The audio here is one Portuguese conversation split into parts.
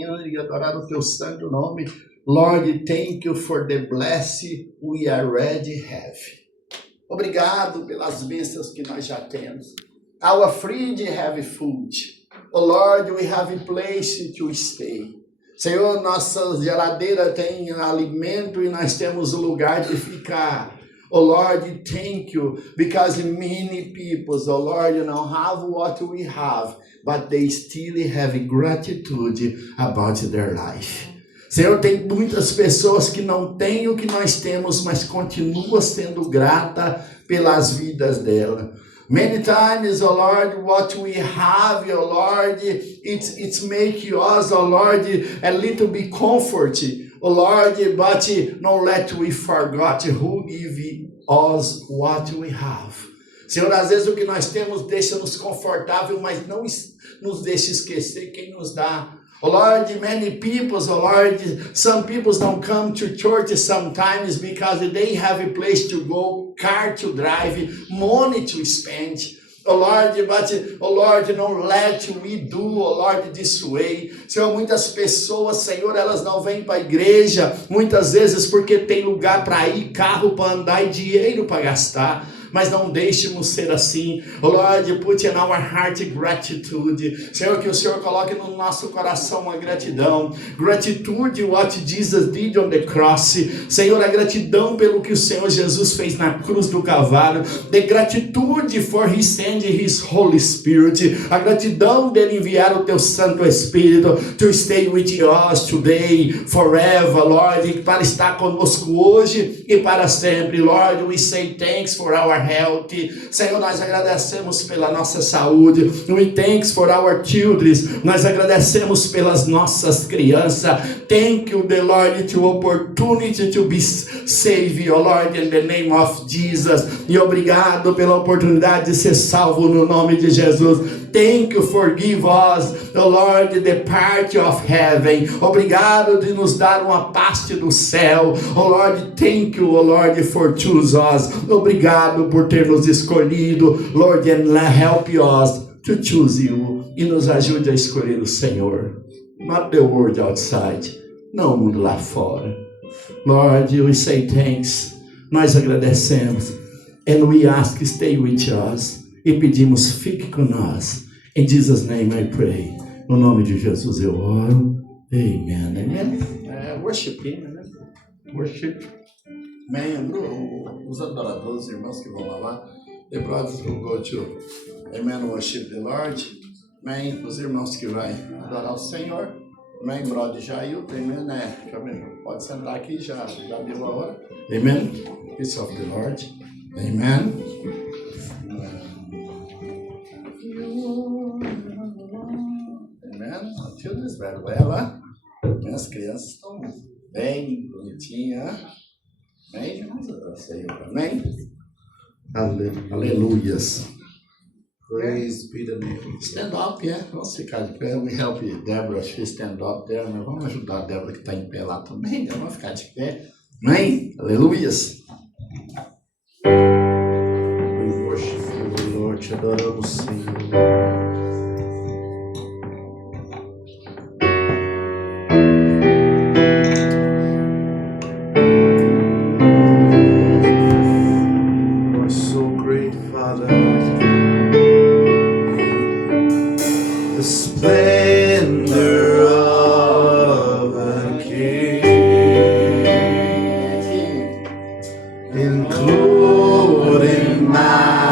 e adorar o teu santo nome. Lord, thank you for the blessing we already have. Obrigado pelas bênçãos que nós já temos. Our fridge have food. Oh Lord, we have a place to stay. Senhor, nossa geladeira tem alimento e nós temos um lugar de ficar. Oh Lord, thank you, because many people, oh Lord, don't have what we have, but they still have gratitude about their life. Senhor, tem muitas pessoas que não têm o que nós temos, mas continuam sendo grata pelas vidas dela. Many times, oh Lord, what we have, oh Lord, it's make us, oh Lord, a little bit comfort, oh Lord, but don't let we forget who give us what we have. Senhor, às vezes o que nós temos deixa-nos confortável, mas não nos deixa esquecer quem nos dá. Oh Lord, many people, oh Lord, some people don't come to church sometimes because they have a place to go, car to drive, money to spend. Oh Lord, but, oh Lord, don't let we do, oh Lord, this way. Senhor, muitas pessoas, Senhor, elas não vêm para a igreja, muitas vezes porque tem lugar para ir, carro para andar e dinheiro para gastar. Mas não deixemos ser assim. Oh Lord, put in our heart gratitude. Senhor, que o Senhor coloque no nosso coração uma gratidão. Gratitude, what Jesus did on the cross. Senhor, a gratidão pelo que o Senhor Jesus fez na cruz do Calvário. The gratitude for He send His Holy Spirit. A gratidão dele enviar o teu Santo Espírito to stay with us today, forever, Lord, para estar conosco hoje e para sempre. Lord, we say thanks for our health. Senhor, nós agradecemos pela nossa saúde. We thanks for our children. Nós agradecemos pelas nossas crianças. Thank you, the Lord, to opportunity to be saved, oh Lord, in the name of Jesus. E obrigado pela oportunidade de ser salvo no nome de Jesus. Thank you for give us, oh Lord, the part of heaven. Obrigado de nos dar uma parte do céu. Oh Lord, thank you, oh Lord, for choose us. Obrigado por ter nos escolhido, Lord, and help us to choose you. E nos ajude a escolher o Senhor. Not the world outside, não o mundo lá fora. Lord, we say thanks. Nós agradecemos. And we ask, stay with us. E pedimos, fique com nós. In Jesus' name I pray. No nome de Jesus eu oro. Amen. Amen. Worship Him, né? Worship. Amen. Os adoradores, os irmãos que vão lá. The brothers will go to, amen, worship the Lord. Amen. Os irmãos que vão adorar o Senhor. Amen. Brother Jair, amen, né? Pode sentar aqui, já deu a hora. Amen. Peace of the Lord. Amen. Amen. A children is very well, hein? As crianças estão bem bonitinhas. Amém? Amém? Aleluias. Praise be the name. Stand up, yeah. Vamos ficar de pé. We help Deborah, she stand up there. Mas vamos ajudar a Deborah que está em pé lá também. Né? Vamos ficar de pé. Amém? Aleluias. We worship you, Lord. Te adoramos, Senhor. Including majesty.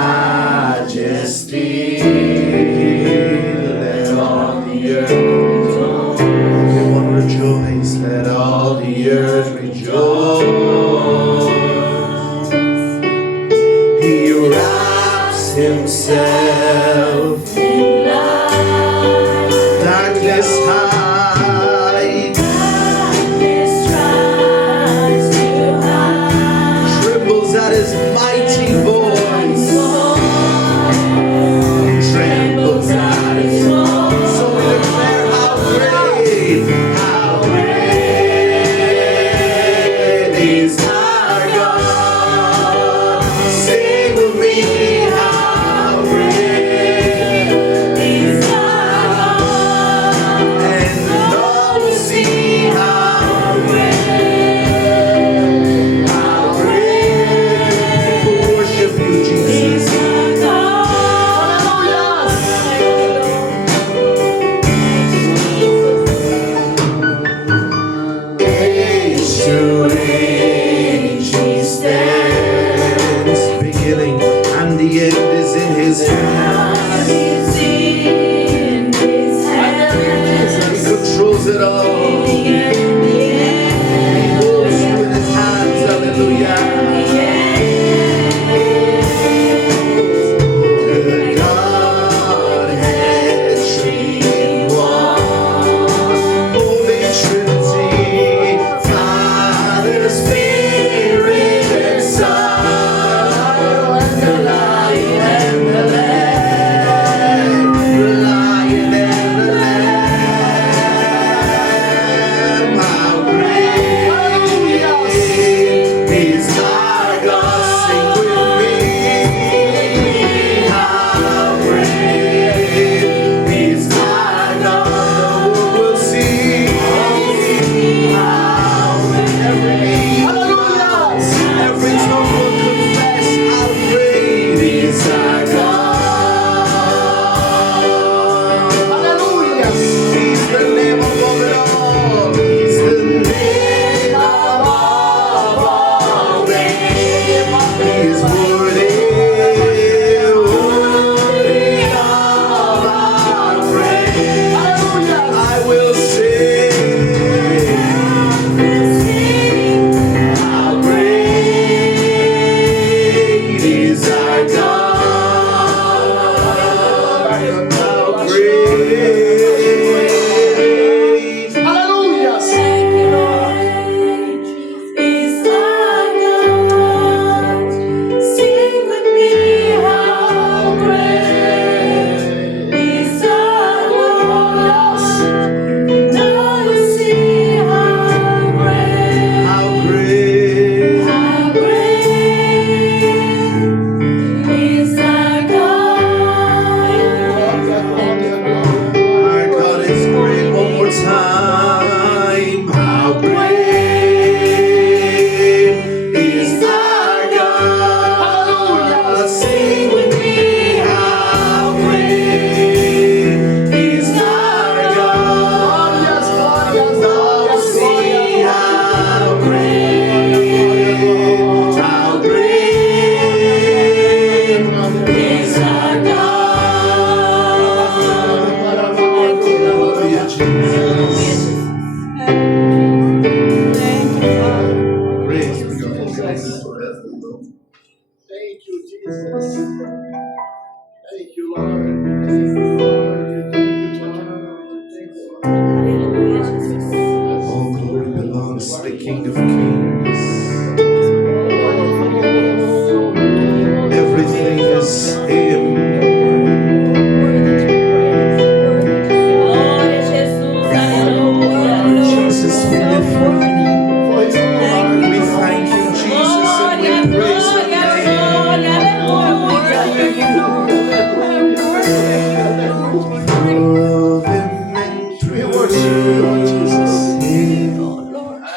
knows it all. He holds you in his hands, hallelujah. The Godhead Three One, Holy Trinity, Father, Spirit, and Son, the Lion and the Lamb, the Lion and the Lamb. How great is our God? Sing with me. How great is our God? We'll see. How every tongue will confess how great is our God. Hallelujah. He's the name above it all. He's the name above all names. He's worthy of our praise. I will sing how great is our God. How great. Hallelujah. Is our God. Sing with me, how great is our God. Now you see how great, How great. how great is our God. Our God is great. One more time. How great is our God. Sing with me. How great is our God. Now see how great Is our God. Hallelujah, Jesus. Thank you, Father. Praise be God forever. Thank you, Jesus. Thank you, Lord. Thank you, Lord. Thank you, Lord. Thank you, Lord. Hallelujah, Jesus. All glory belongs to the King of Kings. Everything is Him. Glória a Jesus, aleluia. Jesus, we live for you. We thank you, Jesus, and we Glória, praise your glória, name. glória, aleluia. Of Him and We worship you, Lord Jesus.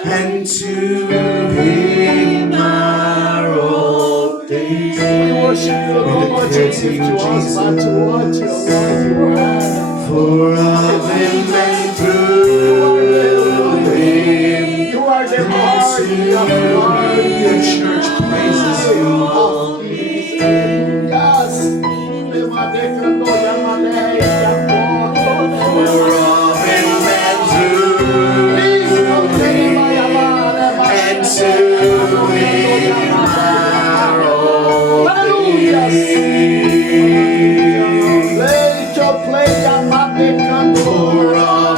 and to Him are all things. We worship you, Lord. What you give to us, but to what you Lord, you are. For of Him and through Him, You are the Lord, the Lord. your church praises you. Yes. For of Him and through Him and to Him are all things. Play your play, For of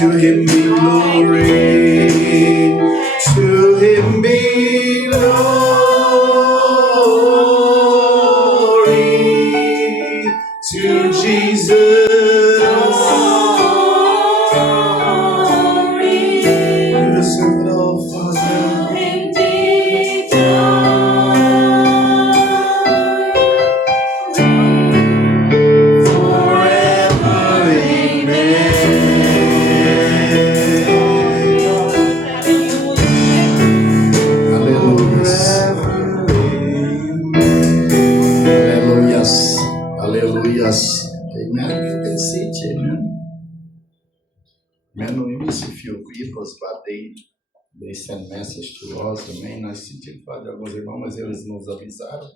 To him be glory. To him be glory. To Jesus. The servant of Father. Aleluias. Amen. You can sit. Amen. Amen. We miss a few people, but they send message to us. Amen. Nós sentimos falar de alguns irmãos, mas eles nos avisaram.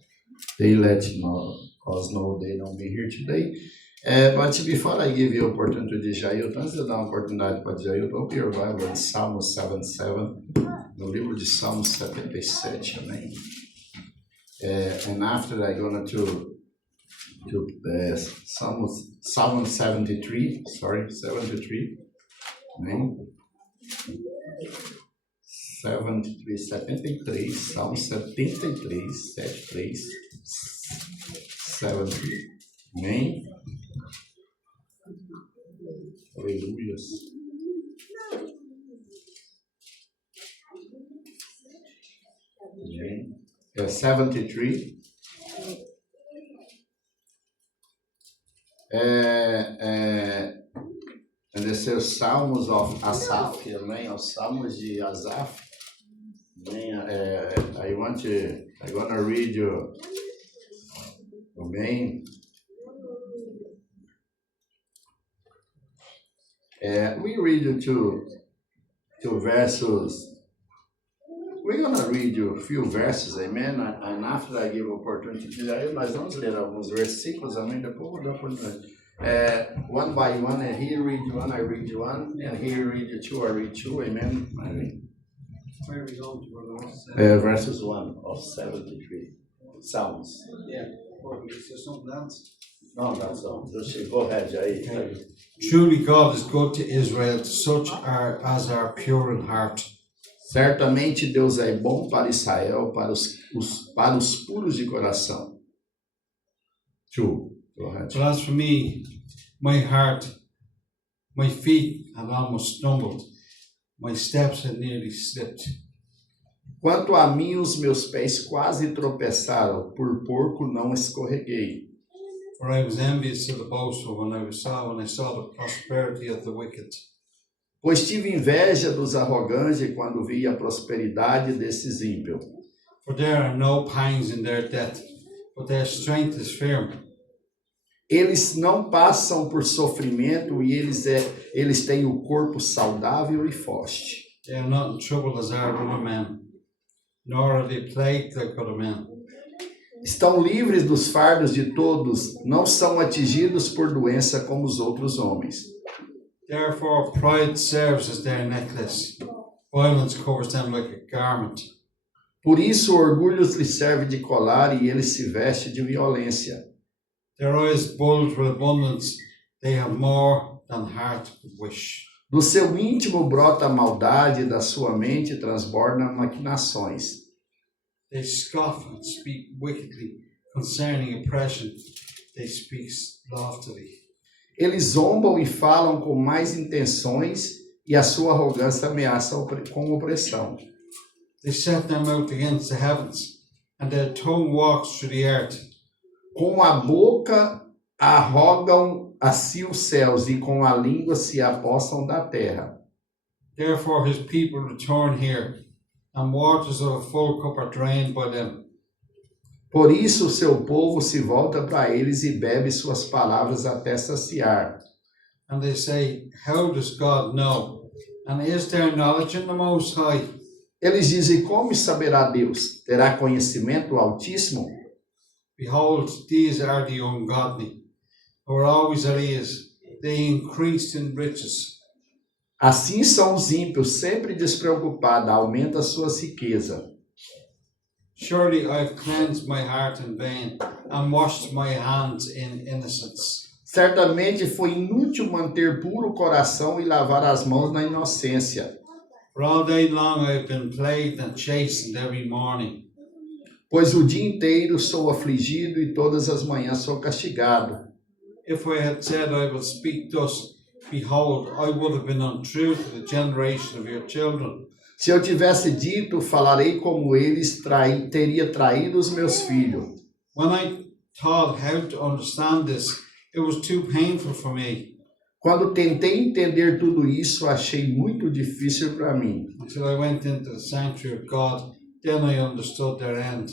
They let us know they don't be here today. But before I give you opportunity to Jailton, antes de eu dar uma oportunidade para Jailton, open your Bible in Psalm 77, no livro de Salmo 77, amém? And after I'm going to Psalm 73, 73, amém? 73, Salmo 73, 73, 70, amém? Aleluia. Amém. 73. And this is Psalms of Asaph, amém? Os Salmos de Asaph. I'm gonna read you, amém? We read you two verses. We're gonna read you a few verses, amen? And after I give opportunity, aí nós vamos ler alguns versículos, amém? Depois vou dar oportunidade. One by one, and he read one, I read one, and he read you two, I read two, amen? Where are we going to? Verses 1 of 73. Psalms. Yeah, or is there something else? No, that's all. Just go ahead, Jay. Truly God is good to Israel, to such as are pure in heart. Certamente Deus é bom para Israel, para os puros de coração. Two. Go ahead. But as for me, my heart, my feet had almost stumbled. My steps had nearly slipped. Quanto a mim, os meus pés quase tropeçaram, por pouco não escorreguei. For I was envious of the boastful when I saw the prosperity of the wicked. Pois tive inveja dos arrogantes quando vi a prosperidade desses ímpios. For there are no pangs in their death, but their strength is firm. Eles não passam por sofrimento e eles têm o corpo saudável e forte. They are not in trouble as are other men, nor are they plagued like other men. Estão livres dos fardos de todos, não são atingidos por doença como os outros homens. Therefore pride serves as their necklace, violence covers them like a garment. Por isso o orgulho lhes serve de colar e eles se vestem de violência. Their eyes bulge with abundance, they have more than heart could wish. Do seu íntimo brota a maldade, da sua mente transbordam maquinações. They scoff and speak wickedly concerning oppression, they speak loftily. Eles zombam e falam com mais intenções e a sua arrogância ameaça com opressão. They set their mouth against the heavens, and their tongue walks through the earth. Com a boca arrogam a si os céus e com a língua se apossam da terra. Therefore his people return here, and waters of a full cup are drained by them. Por isso o seu povo se volta para eles e bebe suas palavras até saciar. And they say, how does God know? And is there knowledge in the Most High? Eles dizem, como saberá Deus? Terá conhecimento o Altíssimo? Behold, these are the ungodly, who are always at ease. They increased in riches. Assim são os ímpios, sempre despreocupados, aumenta suas riquezas. Surely I have cleansed my heart in vain, and washed my hands in innocence. Certamente foi inútil manter puro o coração e lavar as mãos na inocência, For all day long I have been plagued and chastened every morning. pois o dia inteiro sou afligido e todas as manhãs sou castigado. If I had said I will speak thus, behold, I would have been untrue to the generation of your children. Se eu tivesse dito, falarei como eles, teria traído os meus filhos. When I thought how to understand this, it was too painful for me, Quando tentei entender tudo isso, achei muito difícil para mim. until I went into the sanctuary of God. Then I understood their end.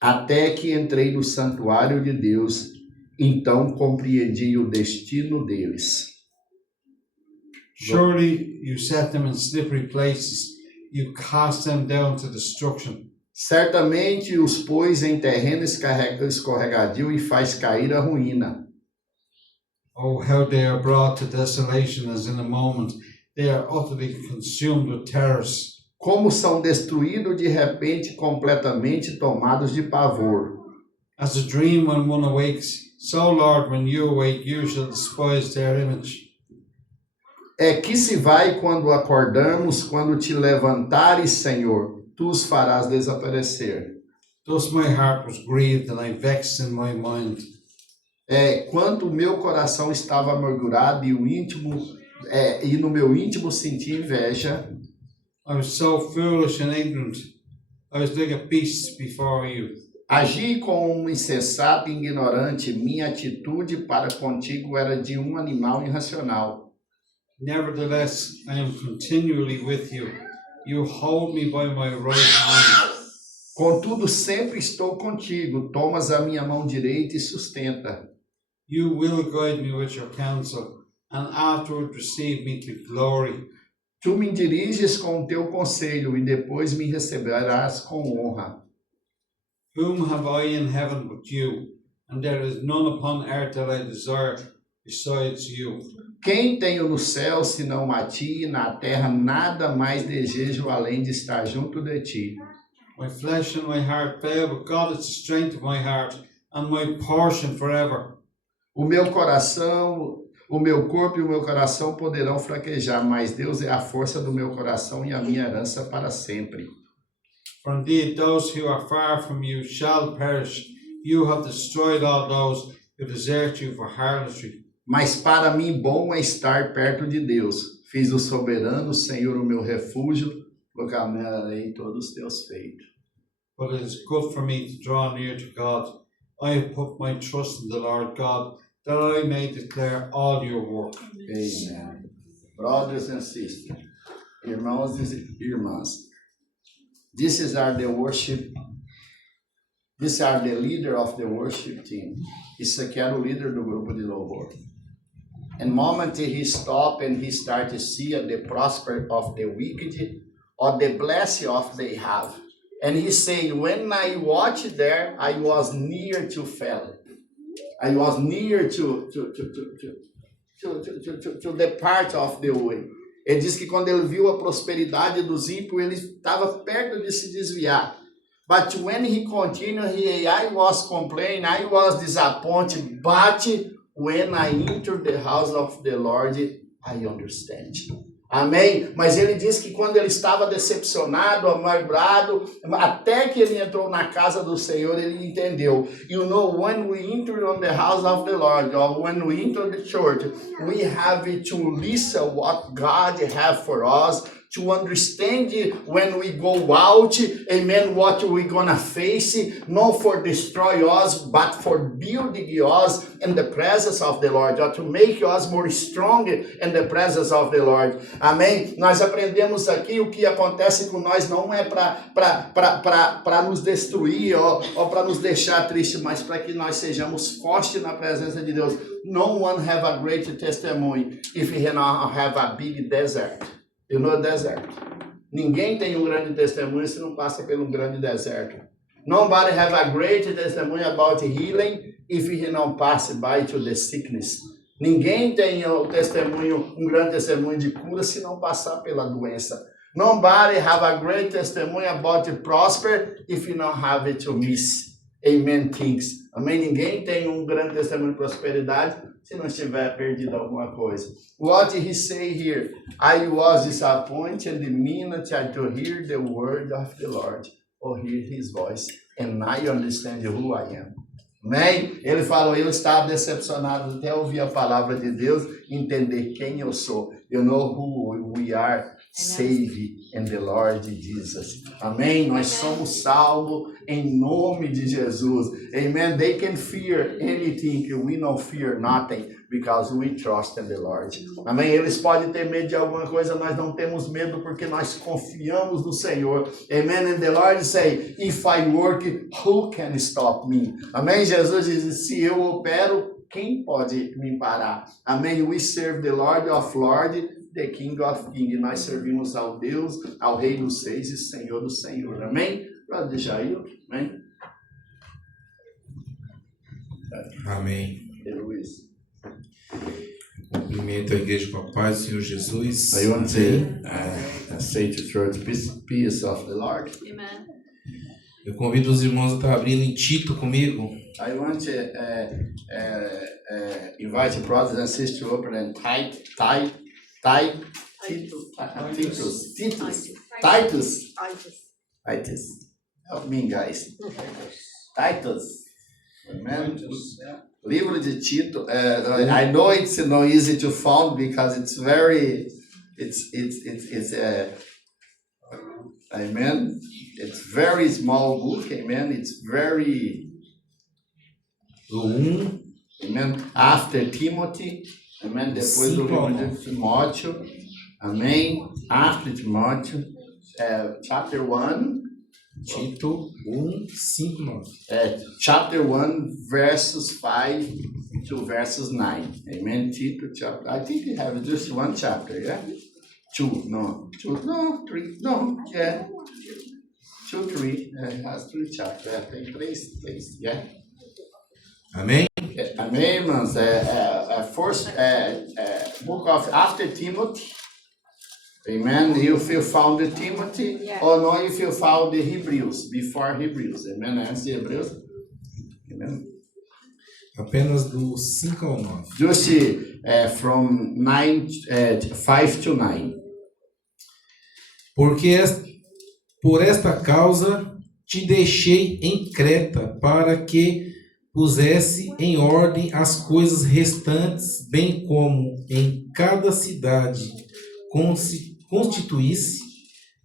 Até que entrei no santuário de Deus, então compreendi o destino deles. Surely you set them in slippery places, you cast them down to destruction. Certamente os pôs em terreno escorregadio e faz cair a ruína. Oh, how they are brought to desolation as in a moment. They are utterly consumed with terrors. Como são destruídos de repente, completamente tomados de pavor. As a dream when one awakes, so Lord, when you awake, you shall despise their image. É que se vai quando acordamos, quando te levantares, Senhor, tu os farás desaparecer. Thus my heart was grieved and I vexed in my mind. Quanto o meu coração estava amargurado e no meu íntimo senti inveja. I was so foolish and ignorant. I was like a beast before you. Agi como um insensato e ignorante. Minha atitude para contigo era de um animal irracional. Nevertheless, I am continually with you. You hold me by my right hand. Contudo, sempre estou contigo. Tomas a minha mão direita e sustenta. You will guide me with your counsel, and afterward receive me to glory. Tu me diriges com o teu conselho e depois me receberás com honra. Whom have I in heaven but you? And there is none upon earth that I desire besides you. Quem tenho no céu senão a ti, e na terra nada mais desejo além de estar junto de ti. My flesh and my heart fail, but God is the strength of my heart and my portion forever. O meu coração, o meu corpo e o meu coração poderão fraquejar, mas Deus é a força do meu coração e a minha herança para sempre. For indeed those who are far from you shall perish. You have destroyed all those who desert you for harlotry. Mas para mim bom é estar perto de Deus. Fiz do soberano Senhor o meu refúgio, proclamarei todos os teus feitos. But it is good for me to draw near to God. I have put my trust in the Lord God, that I may declare all your work. Amen. Brothers and sisters, irmãos e irmãs, this is the worship. These are the leader of the worship team. Isso aqui era o líder do grupo de louvor. And moment he stopped and he started to see the prosper of the wicked or the blessing of they have. And he said, when I watched there, I was near to fail. I was near to the part of the way. Ele diz que quando ele viu a prosperidade dos ímpios, ele estava perto de se desviar. But when he continued, I was complaining, I was disappointed. But when I entered the house of the Lord, I understand. Amém? Mas ele diz que quando ele estava decepcionado, amargurado, até que ele entrou na casa do Senhor, ele entendeu. You know, when we enter on the house of the Lord, or when we enter the church, we have to listen what God has for us, to understand when we go out, amen, what we're gonna face, not for destroy us, but for building us in the presence of the Lord, or to make us more strong in the presence of the Lord. Amém? Nós aprendemos aqui o que acontece com nós não é para nos destruir ou para nos deixar triste, mas para que nós sejamos fortes na presença de Deus. No one have a great testimony if he not have a big desert. You know desert. Ninguém tem um grande testemunho se não passa pelo grande deserto. Nobody have a great testimony about healing if he não pass by to the sickness. Ninguém tem um grande testemunho de cura se não passar pela doença. Nobody have a great testimony about prosper if you don't have it to miss. Amen. Things. Amém? Ninguém tem um grande testemunho de prosperidade se não estiver perdido alguma coisa. What he say here? I was disappointed the minute I to hear the word of the Lord, or hear his voice, and I understand who I am. Amém? Ele falou, eu estava decepcionado até ouvir a palavra de Deus, entender quem eu sou. You know who we are, saved in the Lord Jesus. Amém? Nós somos salvos em nome de Jesus. Amen? They can fear anything, we don't fear nothing, because we trust in the Lord. Amém? Eles podem ter medo de alguma coisa, nós não temos medo porque nós confiamos no Senhor. Amen? And the Lord say, if I work, who can stop me? Amém? Jesus diz, se eu opero, quem pode me parar? Amém? We serve the Lord of Lords, the King of Kings. Nós servimos ao Deus, ao Rei dos Reis e Senhor do Senhor. Amém? Brother Jair, amém? Amém. Luiz. Cumprimento a igreja com a paz do Senhor Jesus. I want to say to church, peace of the Lord. Amen. Eu convido os irmãos a estar abrindo em Tito comigo. I want to invite brothers and sisters to open in Titus. Help me, guys. Titus. Amen. Livro de Tito. I know it's not easy to find because it's very, amen. It's very small book. Amen. It's very. Amen. After Timothy. Amen. Depois do livro de Timóteo. Amém. After Timóteo. Chapter 1. Tito 1:5-9. Chapter 1, verses 5 to verses 9. Amen. Tito chapter. I think you have just one chapter, yeah? 2, no. 2, no, 3, no, yeah. 2, 3. It has 3 chapters. I think 3, yeah. Amém? Amém, irmãos. First book of after Timothy. Amen. If you found the Timothy, or no, if you found the Hebrews, before Hebrews. Amen. Antes de Hebreus. Amen. Apenas do 5 ao 9. Just from 5 to 9. Porque por esta causa te deixei em Creta, para que pusesse em ordem as coisas restantes, bem como em cada cidade constituísse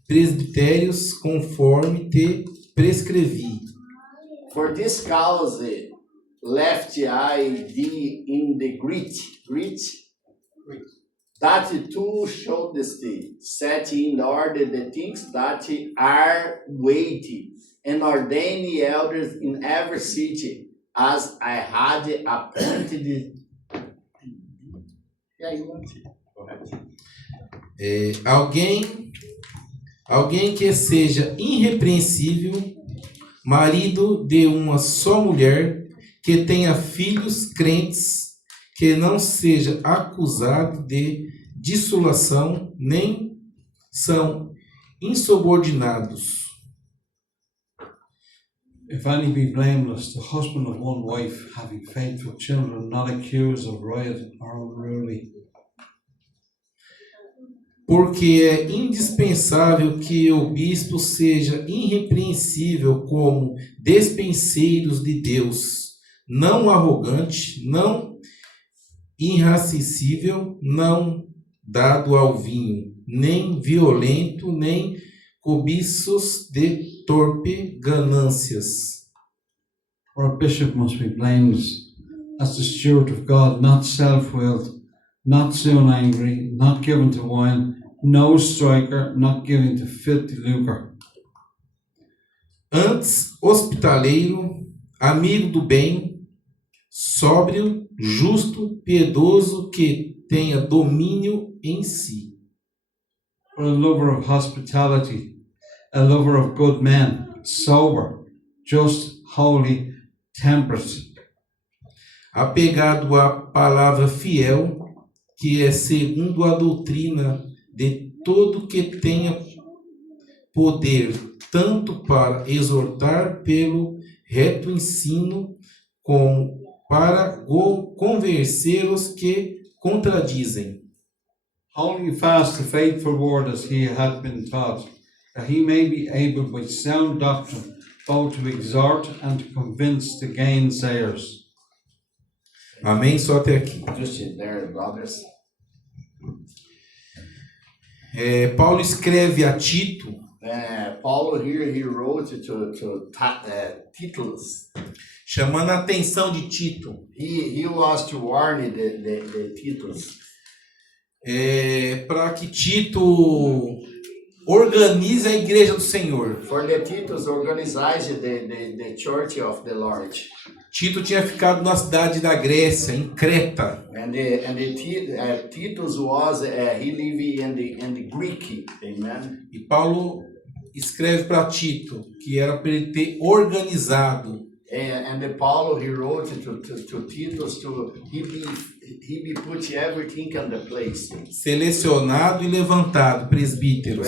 presbitérios conforme te prescrevi. For this cause left I thee in the Crete, that too show thee, set in order the things that are weighty, and ordain the elders in every city, as I had appointed. Alguém que seja irrepreensível, marido de uma só mulher, que tenha filhos crentes, que não seja acusado de dissolução, nem são insubordinados. If any be blameless, the husband of one wife, having faithful children, not accused of riot or unruly. Porque é indispensável que o bispo seja irrepreensível como despenseiros de Deus, não arrogante, não irracessível, não dado ao vinho, nem violento, nem cobiços de torpe ganâncias. For a bishop must be blameless, as the steward of God, not self-willed, not soon angry, not given to wine, no striker, not given to filthy lucre. Antes, hospitaleiro, amigo do bem, sóbrio, justo, piedoso, que tenha domínio em si. For a lover of hospitality, a lover of good men, sober, just, holy, temperate. Apegado à palavra fiel, que é segundo a doutrina de todo que tenha poder, tanto para exortar pelo reto ensino, como para convencer os que contradizem. Holding fast the faithful word as he had been taught, that he may be able with sound doctrine both to exhort and to convince the gainsayers. Amém? Só até aqui. Just there, brothers. Paulo escreve a Tito, Paulo here, he wrote to Titus. chamando a atenção de Tito, He was to warn the Titus. para que Tito organize a igreja do Senhor. For the Titus organized the church of the Lord. Tito tinha ficado na cidade da Grécia, em Creta. And Titus was he lived in the Greek, amen. E Paulo escreve para Tito que era para ele ter organizado. And Paulo he wrote to Titus to he be put everything in the place. Selecionado e levantado presbíteros.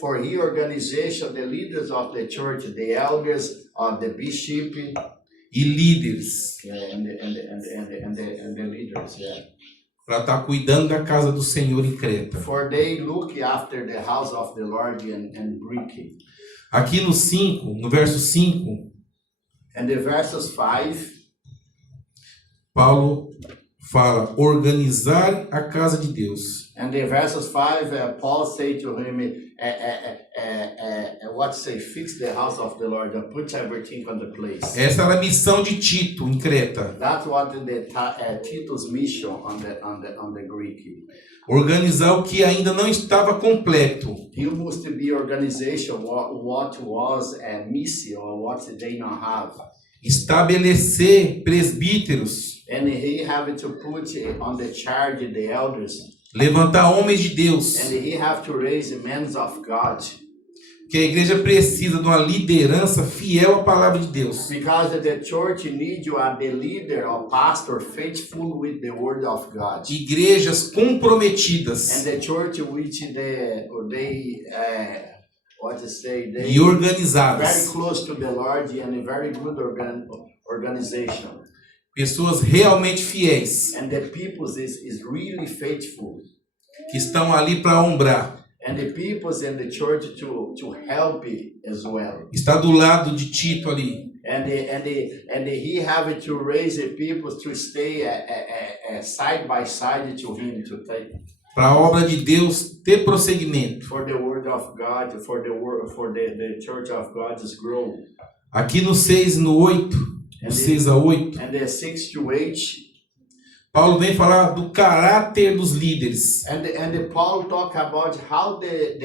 For he organization, the leaders of the church, the elders, the bishop, E líderes. and the leaders, Para estar cuidando da casa do Senhor em Creta. For they look after the house of the Lord in Greek. Aqui no verso 5, And the verses 5, Paulo fala organizar a casa de Deus. and the verses 5, Paul say to him, fix the house of the Lord and put everything on the place. Essa era a missão de Tito em Creta. That's what the Titus mission on the Greek. Organizar o que ainda não estava completo. He must be organization what was missing or what they don't have. Estabelecer presbíteros. And he have to put on the charge the elders. Levantar homens de Deus. And he have to raise the men of God. Que a igreja precisa de uma liderança fiel à palavra de Deus. Because the church needs you as the leader or pastor faithful with the word of God. Igrejas comprometidas And the church which they e organizadas. very close to the Lord and a very good organization. Pessoas realmente fiéis, And the people is really faithful. que estão ali para honrar. And the people in the church to help as well. Está do lado de Tito ali. And he have to raise the people to stay side by side to him to take Para a obra de Deus ter prosseguimento. for the word of God, for the church of God to grow. Aqui no 6 e no 8, do 6 a 8, And the 6 to 8, Paulo vem falar do caráter dos líderes. and Paul talk about how the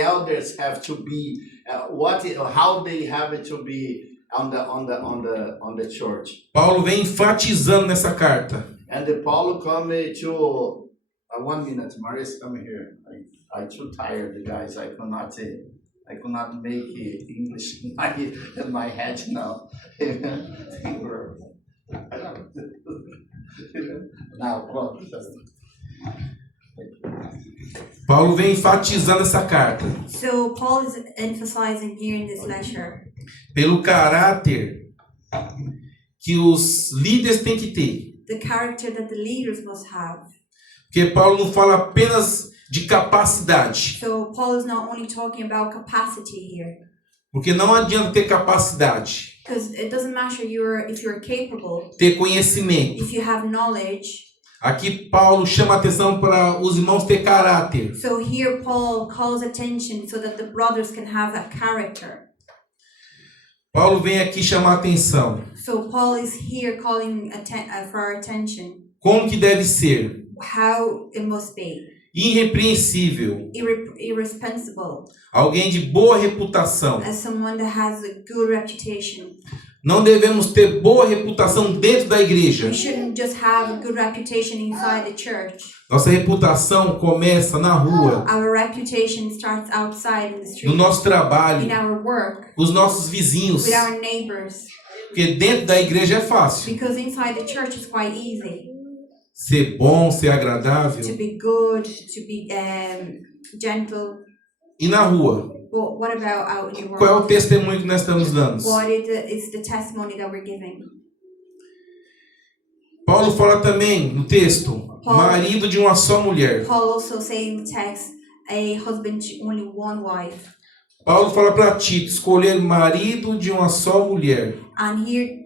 elders have to be, how they have to be on the church. Paulo vem enfatizando nessa carta. And Paul come to 1 minute, Marius, come here. I'm too tired, guys. I cannot make English in my head now. Now, pronto. Paulo vem enfatizando essa carta So Paul is emphasizing here in this letter pelo caráter que os líderes têm que ter. the character that the leaders must have. Porque Paulo não fala apenas de capacidade. So Paul is not only talking about capacity here, Porque não adianta ter capacidade, because it doesn't matter if you're capable, ter conhecimento. if you have knowledge. Aqui Paulo chama a atenção para os irmãos ter caráter. So here Paul calls attention so that the brothers can have that character. Paulo vem aqui chamar a atenção. So Paul is here calling for our attention Como que deve ser? how it must be. Irrepreensível. Irresponsible, Alguém de boa reputação. as someone that has a good reputation. Não devemos ter boa reputação dentro da igreja. We shouldn't just have a good reputation inside the church. Nossa reputação começa na rua, Our reputation starts outside in the no street, nosso in trabalho, our work, com os nossos vizinhos. with our neighbors. Porque dentro da igreja é fácil. Because inside the church is quite easy Ser bom, ser to agradável. be good, to be gentle. E na rua? But what about out in the Qual é o world? testemunho que nós estamos dando? What is the testimony that we're giving? Paulo fala também no texto, marido de uma só mulher. Paul also say in the text, a husband to only one wife. Paulo fala para Tito, escolher marido de uma só mulher. And here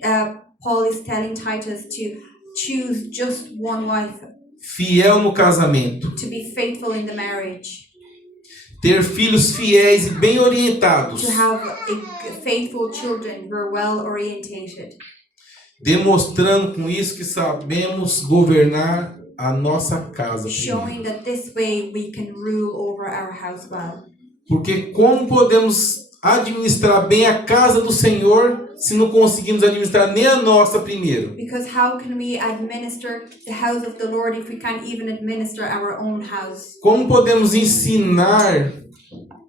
Paul is telling Titus to choose just one wife, Fiel no casamento. to be faithful in the marriage, Ter filhos fiéis e bem orientados. to have faithful children who are well orientated, Demonstrando com isso que sabemos governar a nossa casa. showing that this way we can rule over our house well. Porque como podemos administrar bem a casa do Senhor se não conseguimos administrar nem a nossa primeiro? Because how can we administer the house of the Lord if we can't even administer our own house? Como podemos ensinar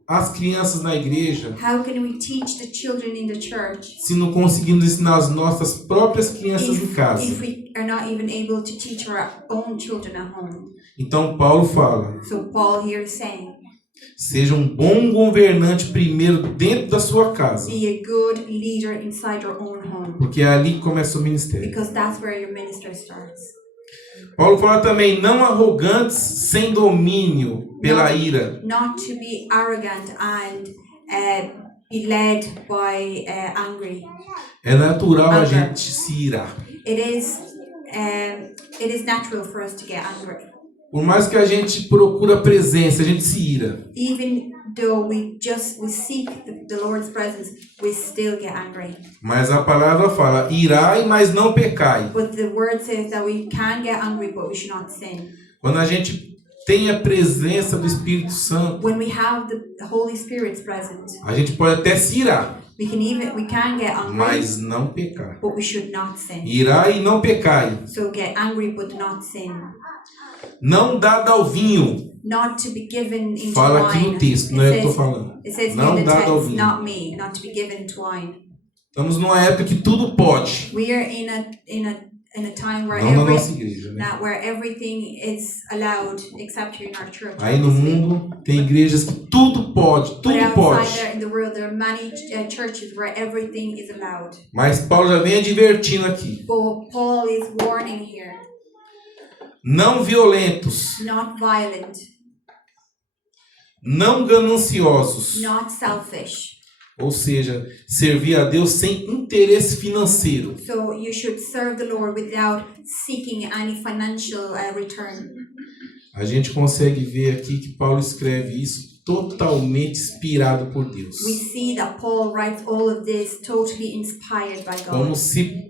as crianças na igreja How can we teach the children in the church se não conseguimos ensinar as nossas próprias crianças em if casa? we are not even able to teach our own children at home? Então Paulo fala, So Paul here is saying, seja um bom governante primeiro dentro da sua casa, be a good leader inside your own home, porque é ali que começa o ministério. because that's where your ministry starts. Paulo fala também, não arrogantes, sem domínio pela ira. Not to be arrogant and be led by angry. É natural a Anger. gente se irar. It is natural for us to get angry. Por mais que a gente procura presença, a gente se ira. Even though we seek the Lord's presence, we still get angry. Mas a palavra fala, irai, mas não pecai. But the word says that we can get angry, but we should not sin. Quando a gente tem a presença do Espírito Santo, When we have the Holy Spirit's present, a gente pode até se irar, we can get angry, mas não pecar. but we should not sin. Irai e não pecai. So get angry, but not sin. Não dada ao vinho. Not to be given into Fala aqui wine. no texto, não é eu que estou falando. It says Não in the dado ao text, vinho. not me, not to be given to wine. Estamos numa época que tudo pode. We are in a time where Não na nossa igreja, né? where everything is allowed except here in our church. Aí no obviously. mundo tem igrejas que tudo pode, But tudo outside pode. there in the world, there are many churches where everything is allowed. Mas Paulo já vem advertindo aqui. But Paul is warning here, Não violentos, not violent, não gananciosos. not selfish. Ou seja, servir a Deus sem interesse financeiro. So you should serve the Lord without seeking any financial return. A gente consegue ver aqui que Paulo escreve isso totalmente inspirado por Deus. We see that Paul writes all of this totally inspired by Como God. se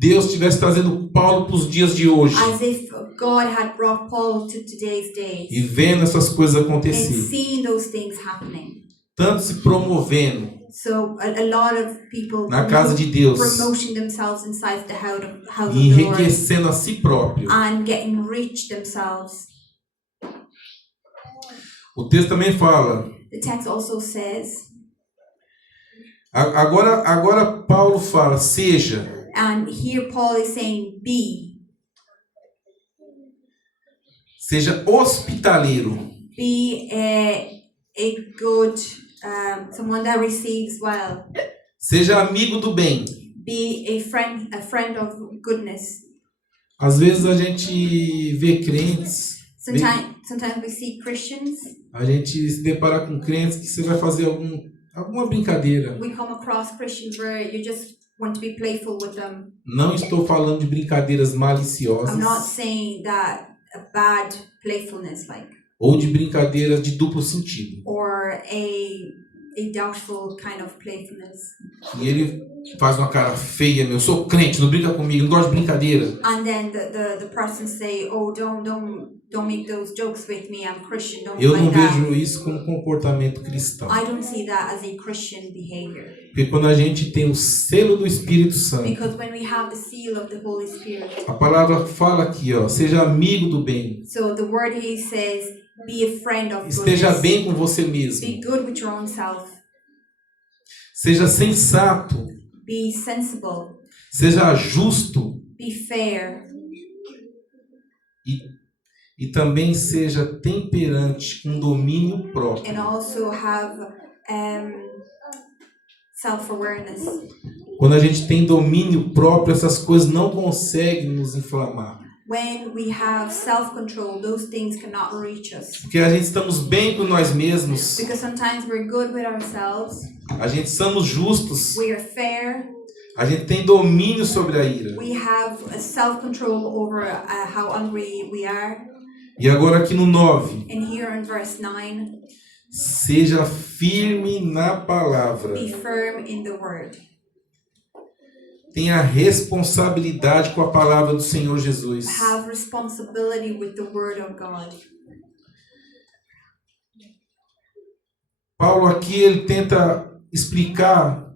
Deus estivesse trazendo Paulo para os dias de hoje. As if God had brought Paul to today's days E vendo essas coisas and acontecer. seeing those things happening. Tanto se promovendo So a lot of people na casa de Deus. promoting themselves inside the house of E the Lord enriquecendo a si próprio. and getting rich themselves. O texto também fala. The text also says, Agora Paulo fala, seja. and here Paul is saying, Seja hospitaleiro. be a good, someone that receives well. Seja amigo do bem. Be a friend of goodness. Às vezes a gente vê crentes, Sometimes we see Christians. a gente se depara com crentes que você vai fazer alguma brincadeira. We come across Christians where you just want to be playful with them. Não estou falando de brincadeiras maliciosas I'm not saying that a bad playfulness, like, ou de brincadeiras de duplo sentido. or a doubtful kind of playfulness. E ele faz uma cara feia, meu, eu sou crente, não brinca comigo, não gosto de brincadeira. And then the person say, oh, don't make those jokes with me, I'm Christian, don't Eu like não that. vejo isso como comportamento cristão. I don't see that as a Christian behavior. Porque quando a gente tem o selo do Espírito Santo, Because when we have the seal of the Holy Spirit, a palavra fala aqui, ó, seja amigo do bem. so the word here says, be a friend of Esteja goodness. bem com você mesmo. Be good with your own self. Seja sensato. Be sensible. Seja justo. Be fair. E também seja temperante, com domínio próprio. And also have self-awareness. Quando a gente tem domínio próprio, essas coisas não conseguem nos inflamar. When we have self-control, those things cannot reach us. Porque a gente estamos bem com nós mesmos, Because sometimes we're good with ourselves, a gente somos justos, we are fair, a gente tem domínio sobre a ira. we have a self-control over how angry we are. E agora aqui no 9, And here in verse 9, seja firme na palavra. be firm in the word. Tenha responsabilidade com a palavra do Senhor Jesus. Have responsibility with the word of God. Paulo aqui ele tenta explicar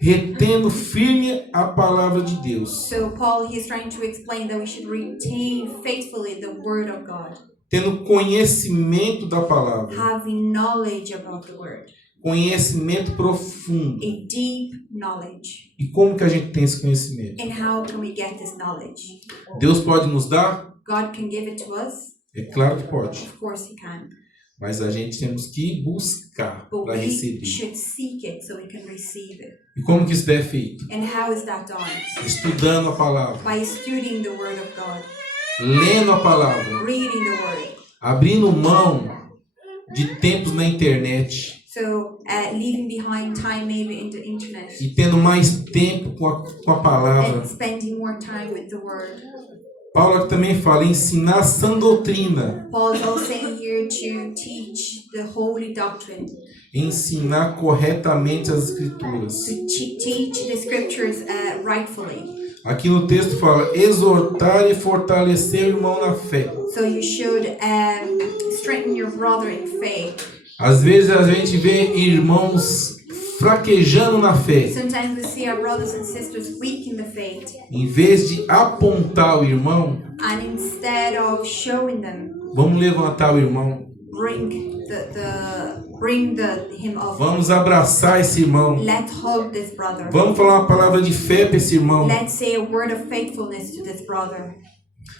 retendo firme a palavra de Deus, So Paul, he's trying to explain that we should retain faithfully the word of God. tendo conhecimento da palavra, Having knowledge about the word. conhecimento profundo. A deep knowledge. E como que a gente tem esse conhecimento? And how can we get this knowledge? Deus pode nos dar? God can give it to us. É claro que pode, Of course he can. mas a gente temos que buscar But para we receber. should seek it so we can receive it. E como que isso é feito? And how is that done? Estudando a palavra, By studying the word of God. lendo a palavra, Reading the word. abrindo mão de tempos na internet So leaving behind time maybe in the internet. e tendo mais tempo com a palavra. And spending more time with the word. Paulo aqui também fala ensinar a sã doutrina, Paul is also saying here to teach the holy doctrine. ensinar corretamente as escrituras. To teach the scriptures rightfully. Aqui no texto fala exortar e fortalecer o irmão na fé. So you should strengthen your brother in faith. Às vezes a gente vê irmãos fraquejando na fé. Sometimes we see our brothers and sisters weak in the faith. Em vez de apontar o irmão, And instead of showing them, vamos levantar o irmão. bring him up. Vamos abraçar esse irmão. Let's hug this brother. Vamos falar uma palavra de fé para esse irmão. Let's say a word of faithfulness to this brother.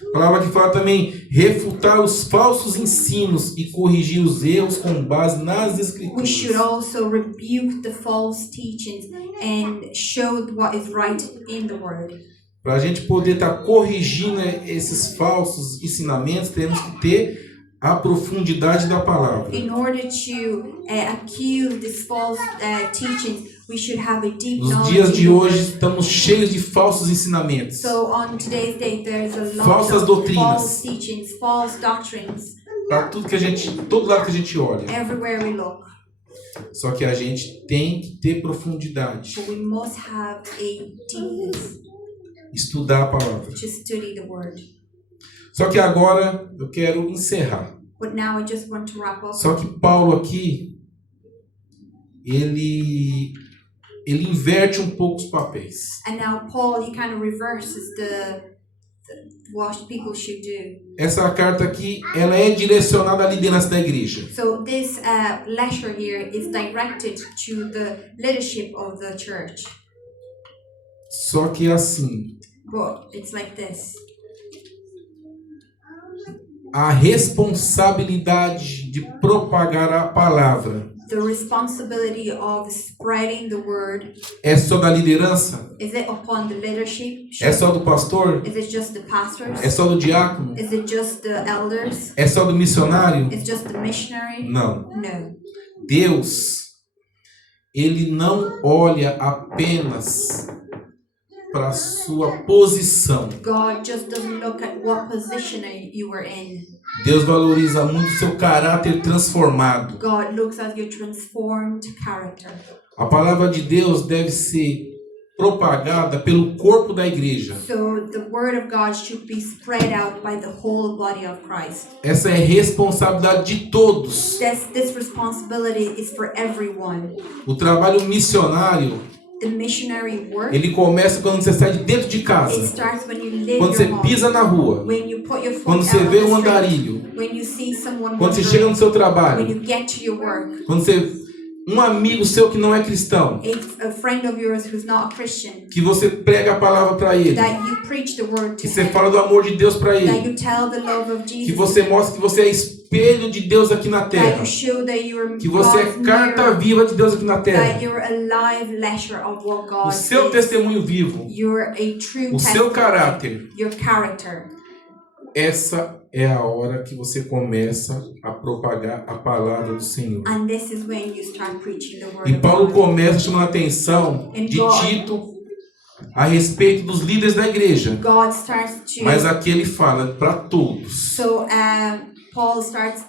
A palavra que fala também refutar os falsos ensinos e corrigir os erros com base nas We escrituras. should also rebuke the false teachings and show what is right in the word. Para a gente poder estar corrigindo esses falsos ensinamentos, temos que ter a profundidade da palavra. In order to accuse these false teachings, we should have a deep Nos knowledge. dias de in the hoje word. estamos cheios de falsos ensinamentos. So on today's day, there's a lot Falsas of doutrinas. false teachings, false doctrines Para tudo que a gente, todo lado que a gente olha. everywhere we look. Só que a gente tem que ter profundidade, But we must have a deepness estudar a palavra. to study the word. Só que agora eu quero encerrar. But now I just want to wrap up. Só que Paulo aqui ele inverte um pouco os papéis. And now Paul, he kind of reverses what people should do. Essa carta aqui, ela é direcionada à liderança da igreja. So this letter here is directed to the leadership of the church. Só que assim, But it's like this. a responsabilidade de propagar a palavra The responsibility of spreading the word, é só da liderança? is it upon the leadership? É só do pastor? Is it just the pastors? É só do diácono? Is it just the elders? É só do missionário? Is just the missionary? Não. No. Deus, ele não olha apenas para a sua posição. God just doesn't look at what position you were in. Deus valoriza muito o seu caráter transformado. God looks at your transformed character. A palavra de Deus deve ser propagada pelo corpo da igreja. So the word of God should be spread out by the whole body of Christ. Essa é responsabilidade de todos. This responsibility is for everyone. O trabalho missionário, The missionary work, ele começa quando você sai de dentro de it casa. starts when you leave Quando your você home. pisa na rua. When you put your foot Quando você out vê on um the street. andarilho. When you see someone Quando você wandering. chega no seu When trabalho. you get to your work. Quando você... Um amigo seu que não é cristão. A friend of yours who's not a Christian. Que você prega a palavra para ele. That you preach the word to Que você him. fala do amor de Deus para That ele. you tell the love of Que Jesus. você mostra que você espelho de Deus aqui na that terra. you show that you're Que você é God's carta mirror, viva de Deus aqui na that terra. you're a live letter of what O God seu is. testemunho vivo, You're a true o seu testimony, caráter. your character. Essa é a hora que você começa a propagar a palavra do Senhor. And this is when you start preaching the word E of Paulo God. começa chamando a atenção de Tito a respeito dos líderes da igreja. God starts to Mas aqui ele fala para todos. So Paul starts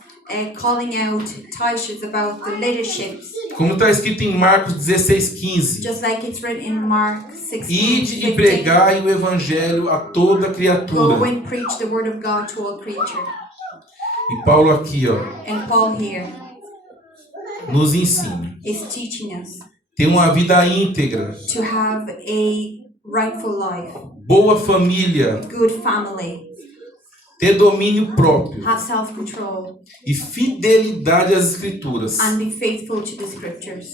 calling out Titus about the leaderships, Como está escrito em Marcos 16:15. just like it's written in Mark 16. Ide e 15. pregai o evangelho a toda criatura. Go and preach the word of God to all creature. E Paulo aqui, ó, And Paul here nos ensina is teaching us ter uma vida íntegra, to have a rightful life, boa família, good family, ter domínio próprio have self-control, e fidelidade às escrituras. and be faithful to the scriptures.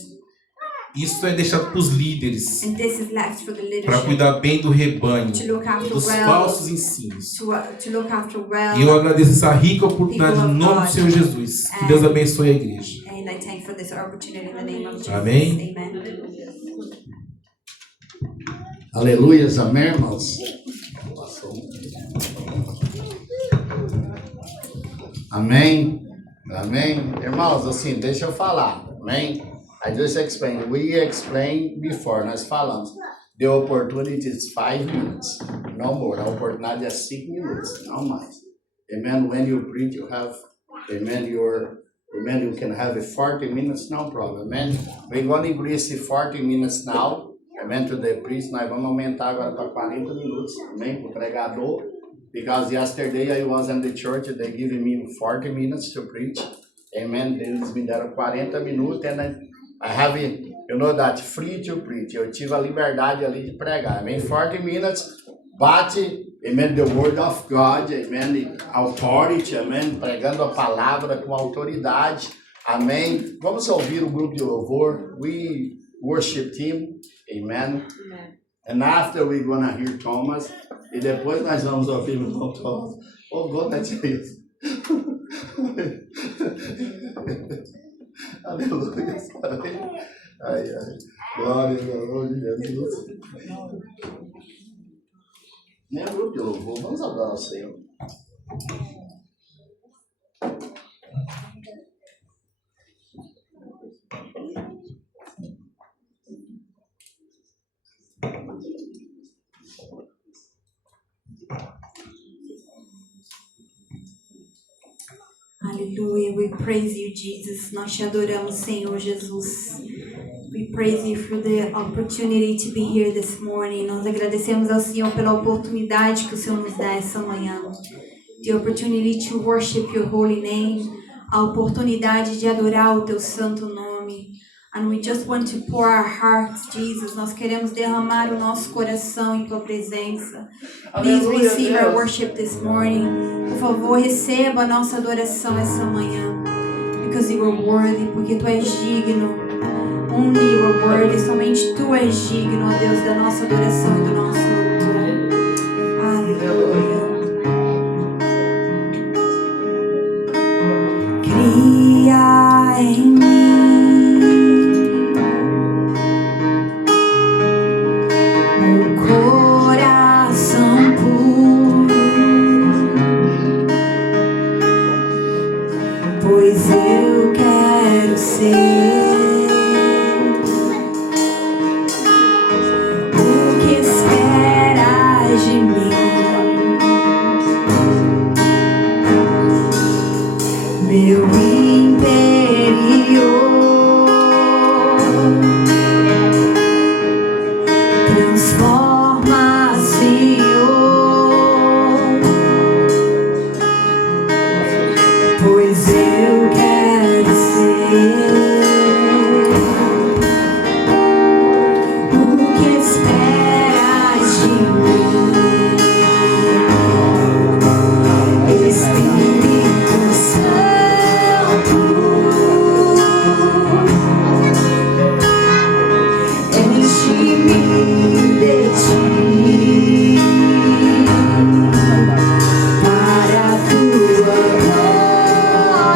Isso é deixado para os líderes, And this is left for the para leadership cuidar bem do rebanho, to look after dos well, falsos ensinos. to look after well. E eu agradeço essa rica oportunidade no nome do Senhor Jesus. Que Deus abençoe a igreja. And I thank for this opportunity in the name of Jesus. Amém. Amen. Aleluias, amém, irmãos? Amém? Amém? Irmãos, assim, deixa eu falar. Amém? I just explained. We explained before, nós falamos. The opportunity is 5 minutes, no more. A oportunidade é 5 minutos, não mais. Amen? When you preach, you have, amen, you can have 40 minutes, no problem. Amen? We're going to increase 40 minutes now. Amen? To the priest, nós vamos aumentar agora para 40 minutos. Amém? Para o pregador. Because yesterday I was in the church, they gave me 40 minutes to preach. Amen? Eles me deram 40 minutos and I have, that free to preach. Eu tive a liberdade ali de pregar. Amen? 40 minutes, bate, amen, the word of God, amen, authority, amen, pregando a palavra com autoridade. Amém? Vamos ouvir o grupo de louvor. We worship team. Amen. And after we're gonna hear Thomas. E depois nós vamos ouvir o irmão Thomas. Oh, glória a Deus. Aleluia. Ai, ai. Glória ao nome de Jesus. Nem o grupo de louvor. Vamos adorar o Senhor. Hallelujah. We praise you, Jesus. Nós te adoramos, Senhor Jesus. We praise you for the opportunity to be here this morning. Nós agradecemos ao Senhor pela oportunidade que o Senhor nos dá essa manhã. The opportunity to worship your holy name. A oportunidade de adorar o teu santo nome. And we just want to pour our hearts, Jesus. Nós queremos derramar o nosso coração em tua presença. Please Aleluia, receive our Deus. worship this morning. Por favor, receba a nossa adoração essa manhã. Because you are worthy, porque tu és digno. Only you are worthy, somente tu és digno, ó Deus, da nossa adoração e do nosso louvor. Aleluia. Cria em mim um coração puro, pois eu quero ser o que esperas de mim, meu interior. Transforma, Senhor, pois eu quero ser o que esperas de mim, Espírito Santo. Enche-me de ti, para a tua glória.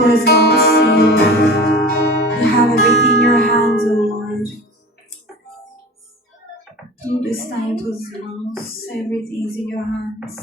suas mãos, Senhor. You have everything in your hands, oh Lord. Tudo está em tuas mãos. Everything is in your hands.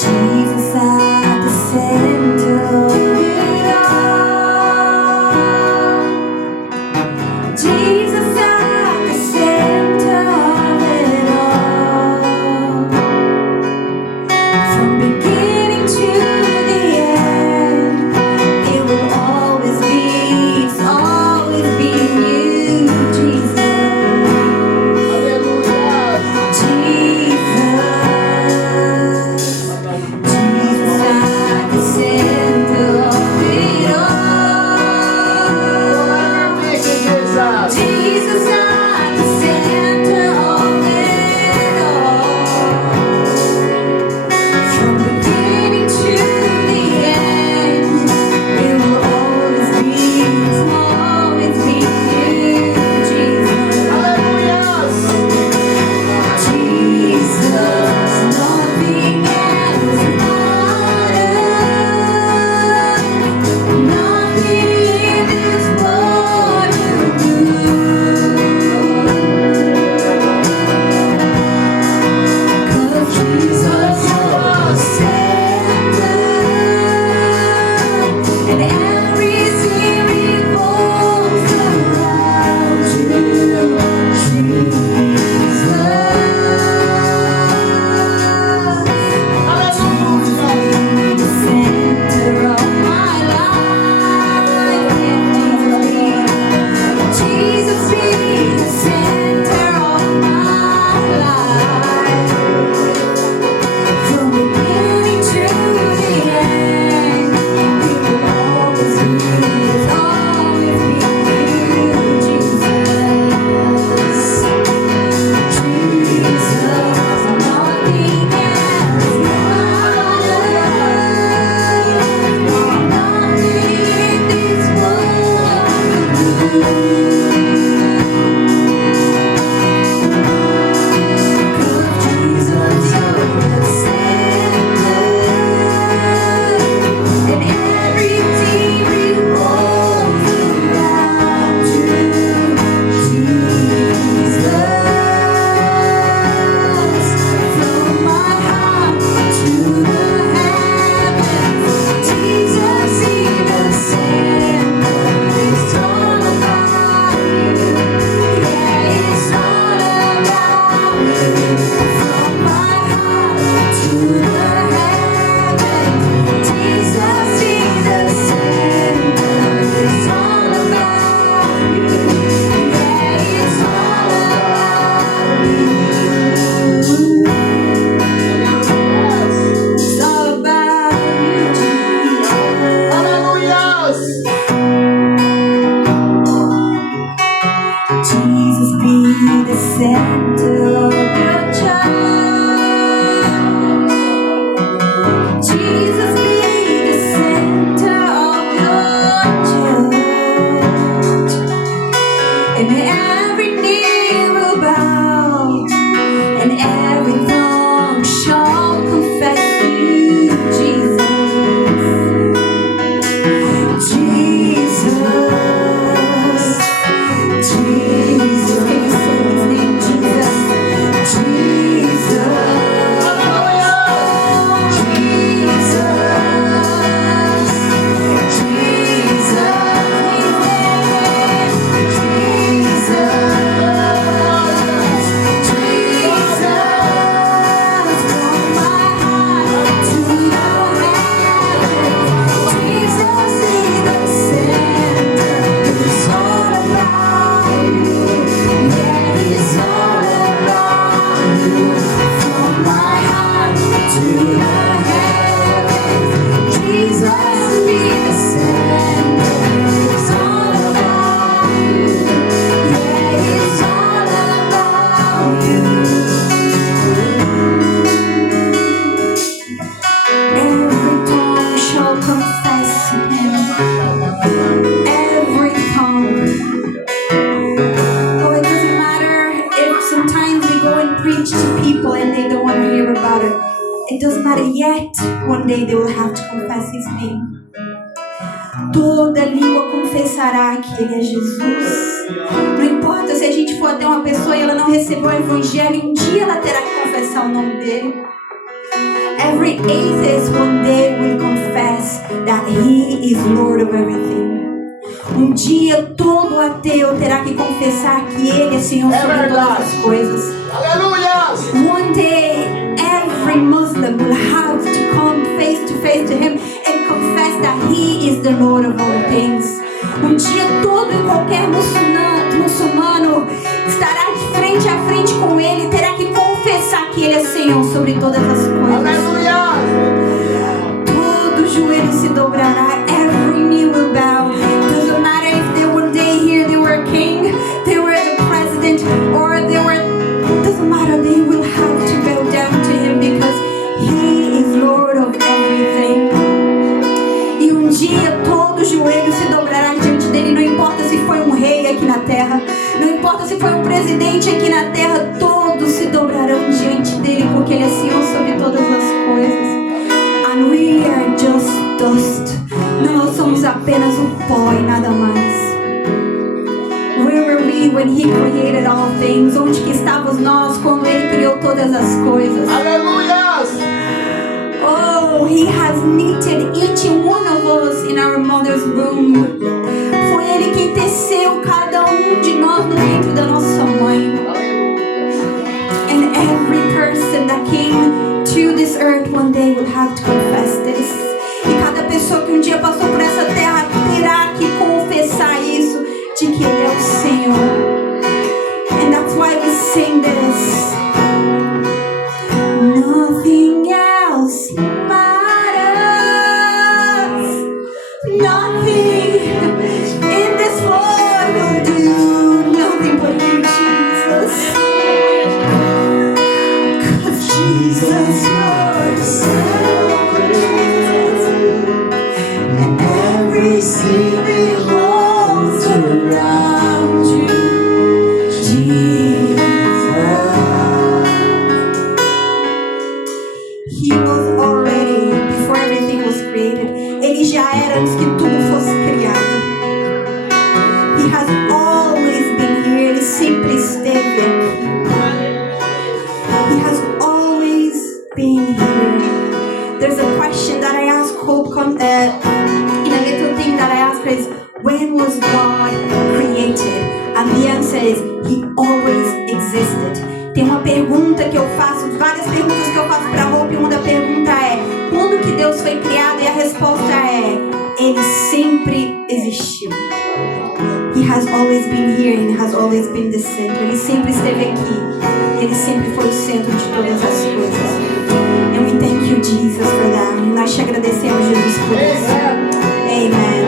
Jesus at the center of it all. Jesus at the center of it all. From beginning to the end, it will always be, it's always been you, Jesus. From beginning doesn't matter yet, one day they will have to confess his name. Toda língua confessará que ele é Jesus. Não importa se a gente for até uma pessoa e ela não recebeu o evangelho, um dia ela terá que confessar o nome dele. Every atheist one day will confess that he is Lord of everything. Um dia todo ateu terá que confessar que ele é Senhor sobre todas as coisas. Aleluia! One day every Muslim will have to come face to him and confess that he is the Lord of all things. Um dia todo e qualquer muçulmano estará de frente a frente com ele e terá que confessar que ele é Senhor sobre todas as coisas. Aleluia! Todo joelho se dobrará, every knee will bow. Doesn't matter if they one day here they were a king, they were the president, or they were. Doesn't matter, they will have to bow down to him because he is Lord of everything. E um dia todo joelho se dobrará diante dele, não importa se foi um rei aqui na terra, não importa se foi um presidente aqui na terra, todos se dobrarão diante dele porque ele é Senhor sobre todas as coisas. And we are just dust. Nós somos apenas o pó e nada mais. Where were we when he created all things? Onde que estávamos nós quando ele criou todas as coisas? Aleluia! Oh, he has knitted each one of us in our mother's womb. Foi ele quem teceu cada de nós no ventre da nossa mãe. And every person that came to this earth one day will have to confess this. E cada pessoa que um dia passou por essa terra terá que confessar isso, de que ele é o Senhor. And that's why we sing this. Nothing else matters. Nothing in this world will do. Nothing but you, Jesus. 'Cause Jesus, you're so great. And everything revolves around you, Jesus. He was already, before everything was created, ele já era antes que tudo fosse criado. He has always been here, ele sempre esteve aqui. He has always been here. There's a question that I ask Hope, in a little thing that I ask her is, when was God created? And the answer is, he always existed. Tem uma pergunta que eu faço, várias perguntas que eu faço para Hope, e uma da pergunta é, quando que Deus foi criado? E a resposta é, ele sempre existiu. He has always been here and has always been the center. Ele sempre esteve aqui. Ele sempre foi o centro de todas as coisas. And we thank you, Jesus, for that. Nós te agradecemos, Jesus, por isso. Amen.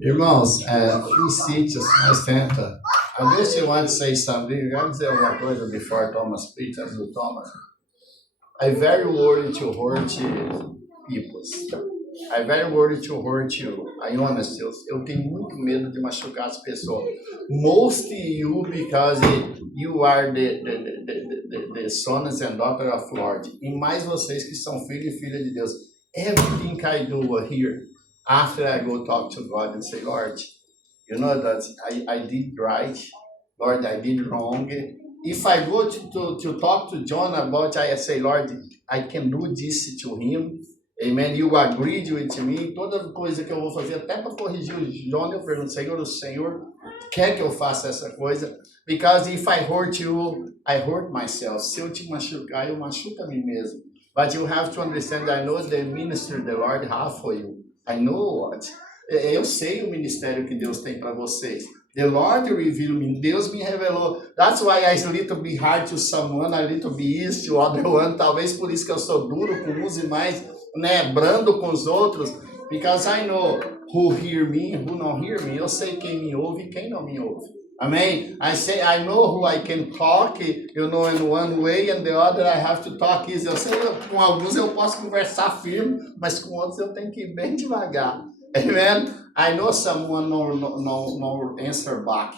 Irmãos, em sítios, nós tenta. I guess you want to say something. Eu quero dizer alguma coisa before Thomas speaks, antes do Thomas. I'm very worried to hurt people. I'm very worried to hurt you. I'm honest. Eu tenho muito medo de machucar as pessoas. Mostly you, because you are the sons and daughters of Lord. E mais vocês que são filhos e filhas de Deus. Everything I do here, after I go talk to God and say, Lord, you know that I did right. Lord, I did wrong. If I go to talk to John about, I say, Lord, I can do this to him. Amen. You agreed with me. Toda coisa que eu vou fazer, até para corrigir o John, eu pergunto, Senhor, o Senhor quer que eu faça essa coisa? Because if I hurt you, I hurt myself. Se eu te machucar, eu machuco a mim mesmo. But you have to understand, I know the ministry the Lord have for you. I know what. Eu sei o ministério que Deus tem para vocês. The Lord revealed me. Deus me revelou. That's why I little bit hard to someone, a little bit easy to other one. Talvez por isso que eu sou duro com uns e mais, né, brando com os outros. Because I know who hear me, who não hear me. Eu sei quem me ouve e quem não me ouve. Amém? I know who I can talk, you know, in one way, and the other I have to talk easy. Eu sei, com alguns eu posso conversar firme, mas com outros eu tenho que ir bem devagar. Amen? I know someone no answer back.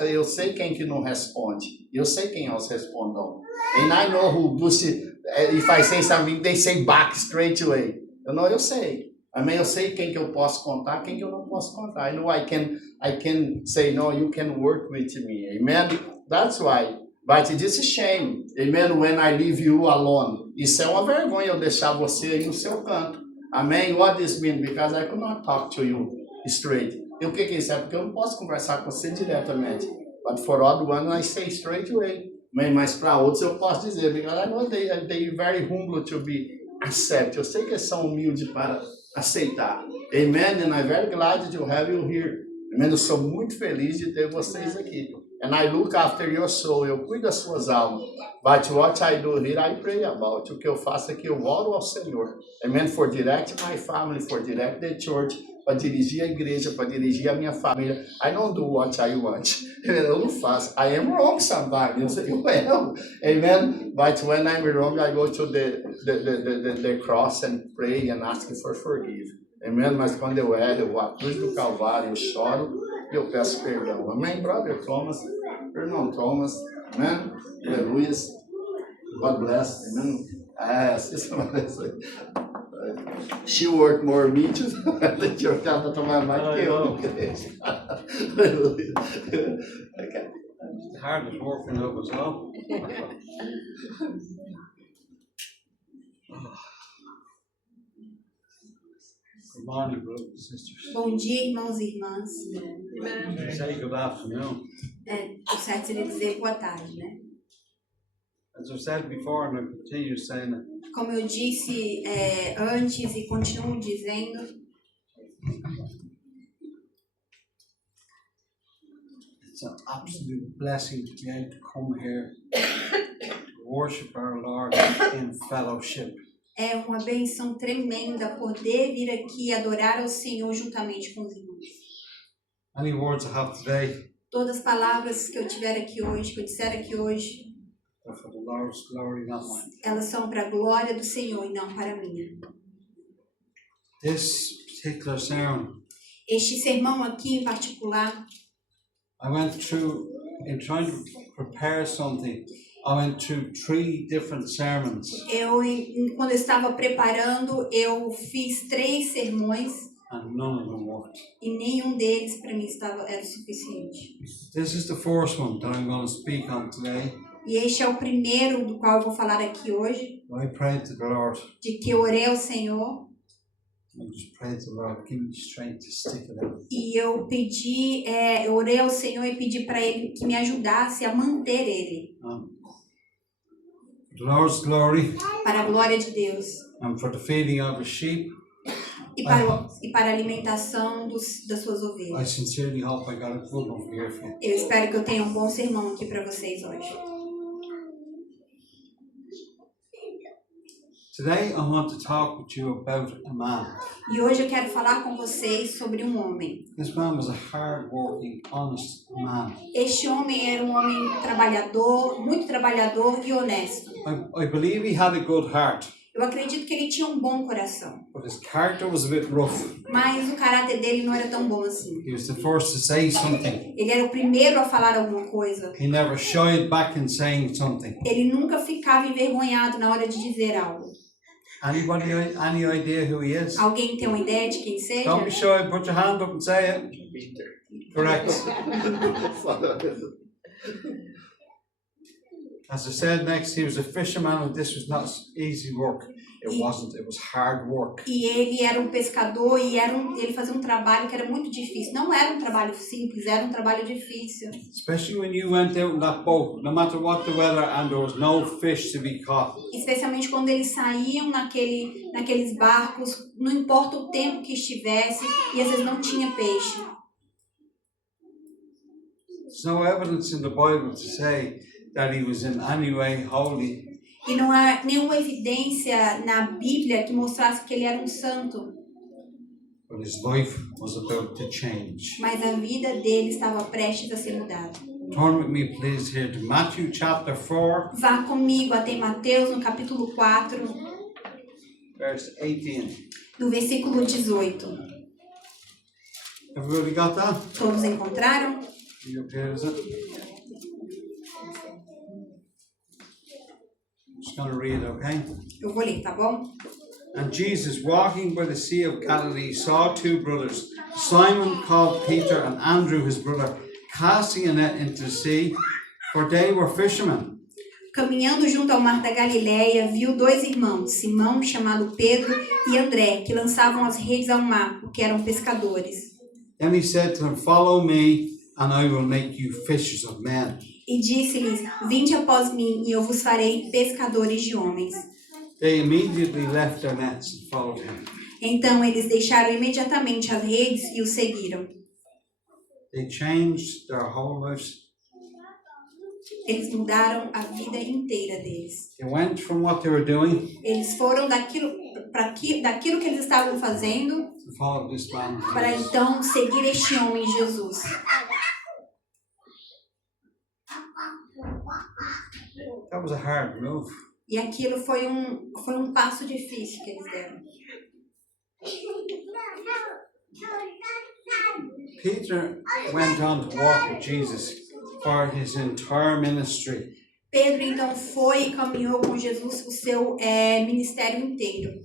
Eu sei quem que não responde. Eu sei quem elas respondam. And I know who do if I say something, they say back straight away. Eu sei. Amém? Eu sei quem que eu posso contar, quem que eu não posso contar. I know I can say, no, you can work with me. Amen? That's why. But this is shame. Amen? When I leave you alone. Isso é uma vergonha eu deixar você aí no seu canto. Amém? What this means? Because I could not talk to you straight. E o que é isso? É porque eu não posso conversar com você diretamente. But for other one, I say straight away. Mas para outros eu posso dizer. Because I know they very humble to be accept. Eu sei que eles são humildes para aceitar. Amen? And I'm very glad to have you here. Amen? Eu sou muito feliz de ter vocês aqui. And I look after your soul. Eu cuido das suas almas. But what I do here, I pray about. O que eu faço é que eu oro ao Senhor. Amen? For direct my family, for direct the church. Para dirigir a igreja, para dirigir a minha família. I don't do what I want. Eu não faço. I am wrong sometimes. Eu erro. Amen? But when I'm wrong, I go to the cross and pray and ask for forgiveness. Amen? Mas quando eu erro, eu vou à cruz do Calvário, eu choro e eu peço perdão. Amém, brother Thomas? Irmão Thomas. Amen? Aleluia. God bless. Amen? She worked more meat than your cat to tomar mais que eu. Okay. The hardest working of us all. Good morning, brothers and sisters. Bom dia, irmãos e irmãs. Say good afternoon. O certo seria dizer boa tarde, né? As I've said before, and I continue saying it, Como eu disse antes e continuo dizendo, it's an absolute blessing to be able to come here to worship our Lord in fellowship. é uma benção tremenda poder vir aqui adorar ao Senhor juntamente com os irmãos. Any words I have today Todas as palavras que eu tiver aqui hoje, que eu disser aqui hoje, are for the Lord's glory, not mine. elas são para a glória do Senhor e não para a minha. This particular sermon, Este sermão aqui em particular, I went through, in trying to prepare something, I went through 3 different sermons. quando eu estava preparando, eu fiz 3 sermões And none of them worked. e nenhum deles para mim era o suficiente. This is the first one that I'm going to speak on today. E este é o primeiro do qual eu vou falar aqui hoje, I prayed to the Lord. de que eu orei ao Senhor I just prayed to the Lord, give me strength to stick it out. e eu orei ao Senhor e pedi para Ele que me ajudasse a manter Ele, For the Lord's glory para a glória de Deus and for the feeding of His sheep, e para a alimentação das suas I ovelhas. sincerely hope I got a good one here for you. Eu espero que eu tenha um bom sermão aqui para vocês hoje. Today I want to talk with you about a man. E hoje eu quero falar com vocês sobre um homem. This man was a hard-working, honest man. Este homem era um homem trabalhador, muito trabalhador e honesto. I believe he had a good heart, Eu acredito que ele tinha um bom coração, but his character was a bit rough. mas o caráter dele não era tão bom assim. He was the first to say something. Ele era o primeiro a falar alguma coisa. He never shied back in saying something. Ele nunca ficava envergonhado na hora de dizer algo. Anybody, any idea who he is? Alguém tem uma ideia de quem seja? Don't be shy, put your hand up and say it. Correct. As I said next, he was a fisherman and this was not easy work. It wasn't, it was hard work. E ele era um pescador e ele fazia um trabalho que era muito difícil. Não era um trabalho simples, era um trabalho difícil. Especially when you went out in that boat, no matter what the weather, and there was no fish to be caught. Especialmente quando eles saíam naqueles barcos, não importa o tempo que estivesse, e às vezes não tinha peixe. There's no evidence in the Bible to say that he was in any way holy. E não há nenhuma evidência na Bíblia que mostrasse que ele era um santo. But his life was about to change. Mas a vida dele estava prestes a ser mudada. Turn with me please here to Matthew chapter 4, Vá comigo até Mateus no capítulo 4, verse 18. no versículo 18. Everybody got that? Todos encontraram? You okay, is it? Just going to read, okay? Eu vou ler, tá bom? And Jesus, walking by the Sea of Galilee, saw two brothers, Simon called Peter and Andrew his brother, casting a net into the sea, for they were fishermen. Caminhando junto ao mar da Galileia, viu dois irmãos, Simão, chamado Pedro, e André, que lançavam as redes ao mar, porque eram pescadores. Then he said to them, follow me, and I will make you fishers of men. E disse-lhes, vinde após mim, e eu vos farei pescadores de homens. They immediately left their nets and followed him. Então eles deixaram imediatamente as redes e o seguiram. They changed their whole lives. Eles mudaram a vida inteira deles. They went from what they were doing Eles foram daquilo que eles estavam fazendo to follow this man. para então seguir este homem Jesus. That was a hard move. E aquilo foi um passo difícil que eles deram. Peter went on to walk with Jesus for his entire ministry. Pedro então foi e caminhou com Jesus o seu ministério inteiro.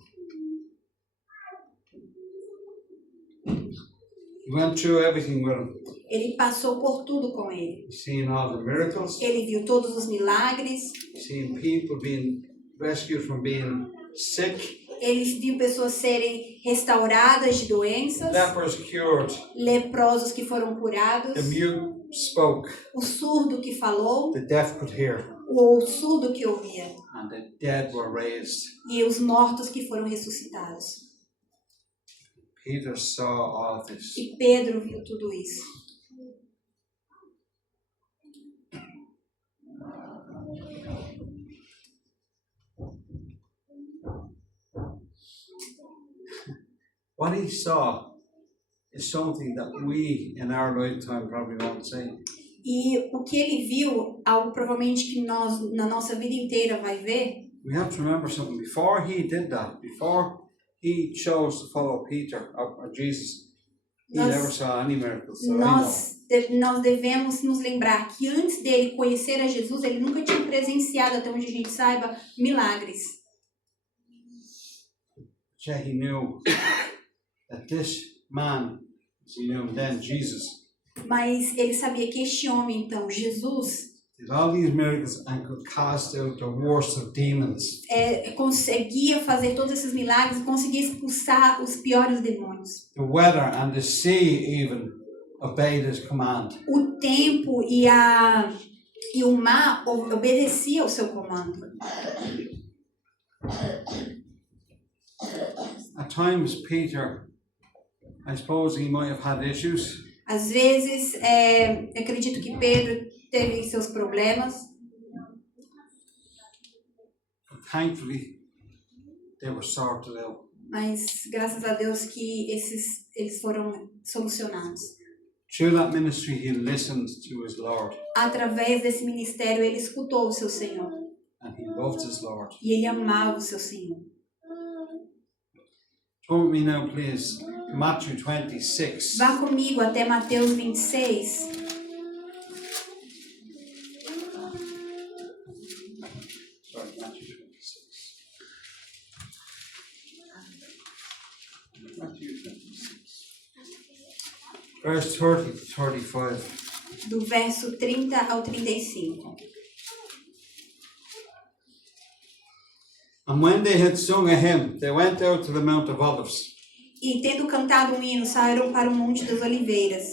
He went through everything with him. Ele passou por tudo com ele. He's seen all the miracles. Ele viu todos os milagres. He's seen people being rescued from being sick. Ele viu pessoas serem restauradas de doenças. Lepers cured. Leprosos que foram curados. The mute spoke. O surdo que falou. The deaf could hear. O surdo que ouvia. And the dead were raised. E os mortos que foram ressuscitados. Peter saw all of this. E Pedro viu tudo isso. What he saw is something that we in our lifetime probably won't see. E o que ele viu, algo provavelmente que nós, na nossa vida inteira, vai ver. We have to remember something. Before he did that, before he chose to follow Peter or Jesus, he Nós- never saw any miracles that I know. Nós devemos nos lembrar que antes dele conhecer a Jesus, ele nunca tinha presenciado, até onde a gente saiba, milagres. Yeah, he knew that this man, as he knew him then, Jesus, Mas ele sabia que este homem, então, Jesus, did all these miracles and could cast out the worst of demons. conseguia fazer todos esses milagres, conseguia expulsar os piores demônios. The weather and the sea even obeyed his command. O tempo e o mar obedecia ao seu comando. At times, Peter, I suppose he might have had issues. Às vezes, acredito que Pedro teve seus problemas, But thankfully, they were sorted out. mas graças a Deus que eles foram solucionados. Through that ministry, he listened to his Lord Através desse ministério, ele escutou o seu Senhor and he loved his Lord. e ele amava o seu Senhor. Turn with me now, please, to Matthew 26. Vá comigo até Mateus 26. Sorry, Matthew 26. Matthew 26. Verse 30 to 35. Do verso 30 ao 35. And when they had sung a hymn, they went out to the Mount of Olives. E tendo cantado um hino, saíram para o Monte das Oliveiras.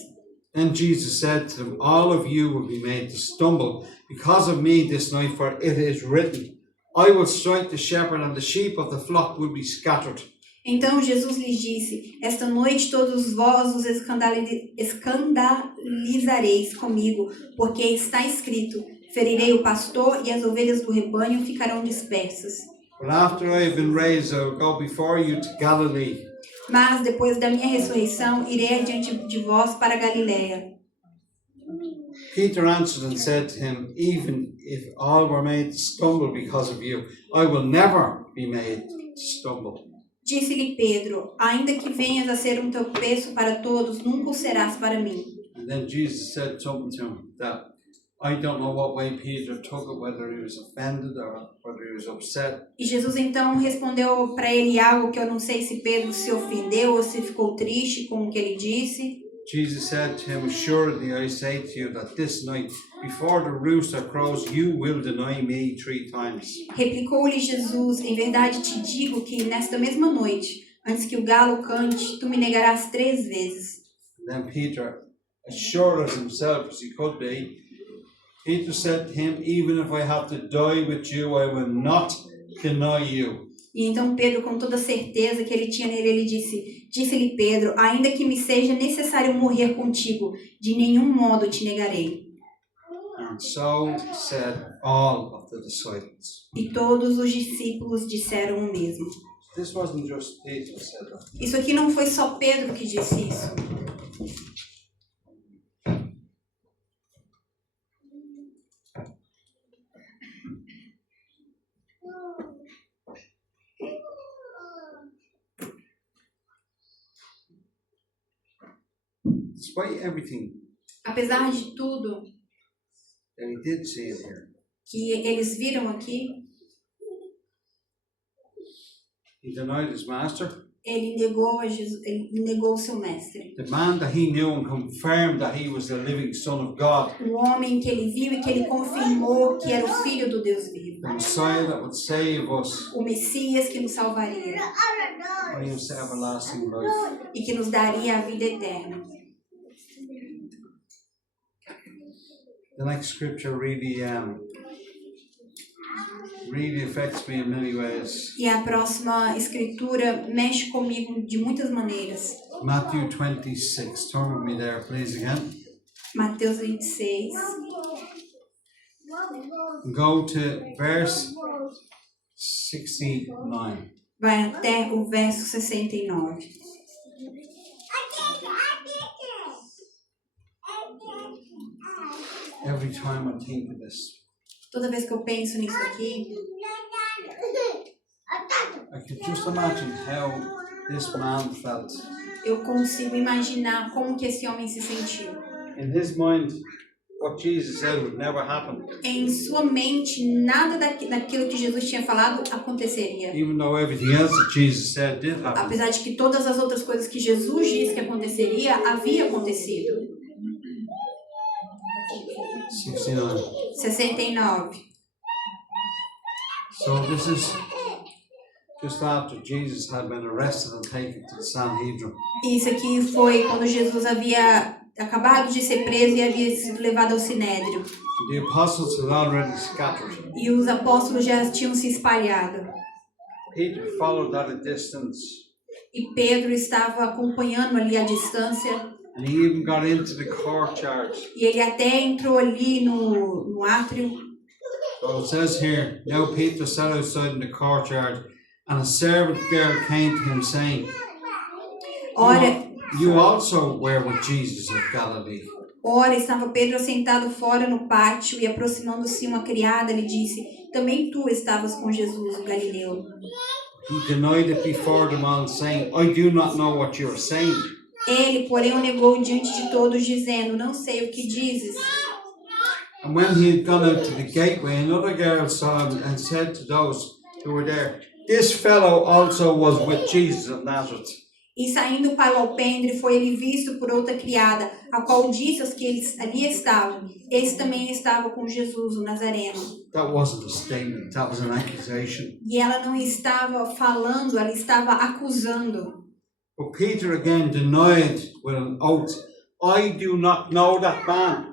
Then Jesus said to them, all of you will be made to stumble because of me this night, for it is written, I will strike the shepherd and the sheep of the flock will be scattered. Então Jesus lhes disse, esta noite todos vós os escandalizareis comigo, porque está escrito, ferirei o pastor e as ovelhas do rebanho ficarão dispersas. But after I have been raised, I will go before you to Galilee. Mas depois da minha ressurreição, irei adiante de vós para Galiléia. Peter answered and said to him, even if all were made to stumble because of you, I will never be made to stumble. Disse-lhe Pedro: ainda que venhas a ser um tropeço para todos, nunca o serás para mim. And then Jesus said something to him that I don't know what way Peter took it, whether he was offended or whether he was upset. E Jesus então respondeu para ele algo que eu não sei se Pedro se ofendeu ou se ficou triste com o que ele disse. Jesus said to him, "Assuredly I say to you that this night, before the rooster crows, you will deny me 3 times." Replicou-lhe Jesus: em verdade te digo que nesta mesma noite, antes que o galo cante, tu me negarás 3 vezes. Then Peter, assured as himself as he could be, Peter said to him, "Even if I have to die with you, I will not deny you." E então Pedro, com toda a certeza que ele tinha nele, ele disse-lhe Pedro: ainda que me seja necessário morrer contigo, de nenhum modo te negarei. And so said all of the disciples. E todos os discípulos disseram o mesmo. This wasn't just Peter who said that. Isso aqui não foi só Pedro que disse isso. Despite everything Apesar de tudo that he did say it here, que eles viram aqui, he denied his master, ele negou a Jesus, ele negou o seu mestre. the man that he knew and confirmed that he was the living Son of God, O homem que ele viu e que ele confirmou que era o Filho do Deus vivo. the Messiah that would save us, O Messias que nos salvaria bring us to everlasting life. e que nos daria a vida eterna. The next scripture really affects me in many ways. E a próxima escritura mexe comigo de muitas maneiras. Matthew 26. Turn with me there, please, again. Mateus 26. Go to verse 69. Vai até o verso 69. Every time I think of this, Toda vez que eu penso nisso aqui, I could just imagine how this man felt. eu consigo imaginar como que esse homem se sentiu. In his mind, what Jesus said would never happen, Em sua mente, nada daquilo que Jesus tinha falado aconteceria. even though everything else that Jesus said did happen. Apesar de que todas as outras coisas que Jesus disse que aconteceria, havia acontecido. 69. 69. So this is just after Jesus had been arrested and taken to the Sanhedrin. Isso aqui foi quando Jesus havia acabado de ser preso e havia sido levado ao Sinédrio. The apostles had already scattered. E os apóstolos já tinham se espalhado. Peter followed at a distance, E Pedro estava acompanhando ali à distância. and he even got into the courtyard. E ele até entrou ali no átrio. So it says here, now Peter sat outside in the courtyard, and a servant girl came to him saying, Ora, "You also were with Jesus of Galilee." ora estava Pedro sentado fora no pátio e aproximando-se uma criada lhe disse: também tu estavas com Jesus, o Galileu. He denied it before them all, saying, "I do not know what you are saying." Ele, porém, o negou diante de todos, dizendo: não sei o que dizes. And when he had gone out to the gateway, another girl saw him and said to those who were there, "This fellow also was with Jesus of Nazareth." E saindo para o alpendre, foi ele visto por outra criada, a qual disse aos que eles ali estavam: esse também estava com Jesus, o Nazareno. That wasn't a statement, that was an accusation. E ela não estava falando, ela estava acusando. But Peter again denied with an oath, "I do not know that man."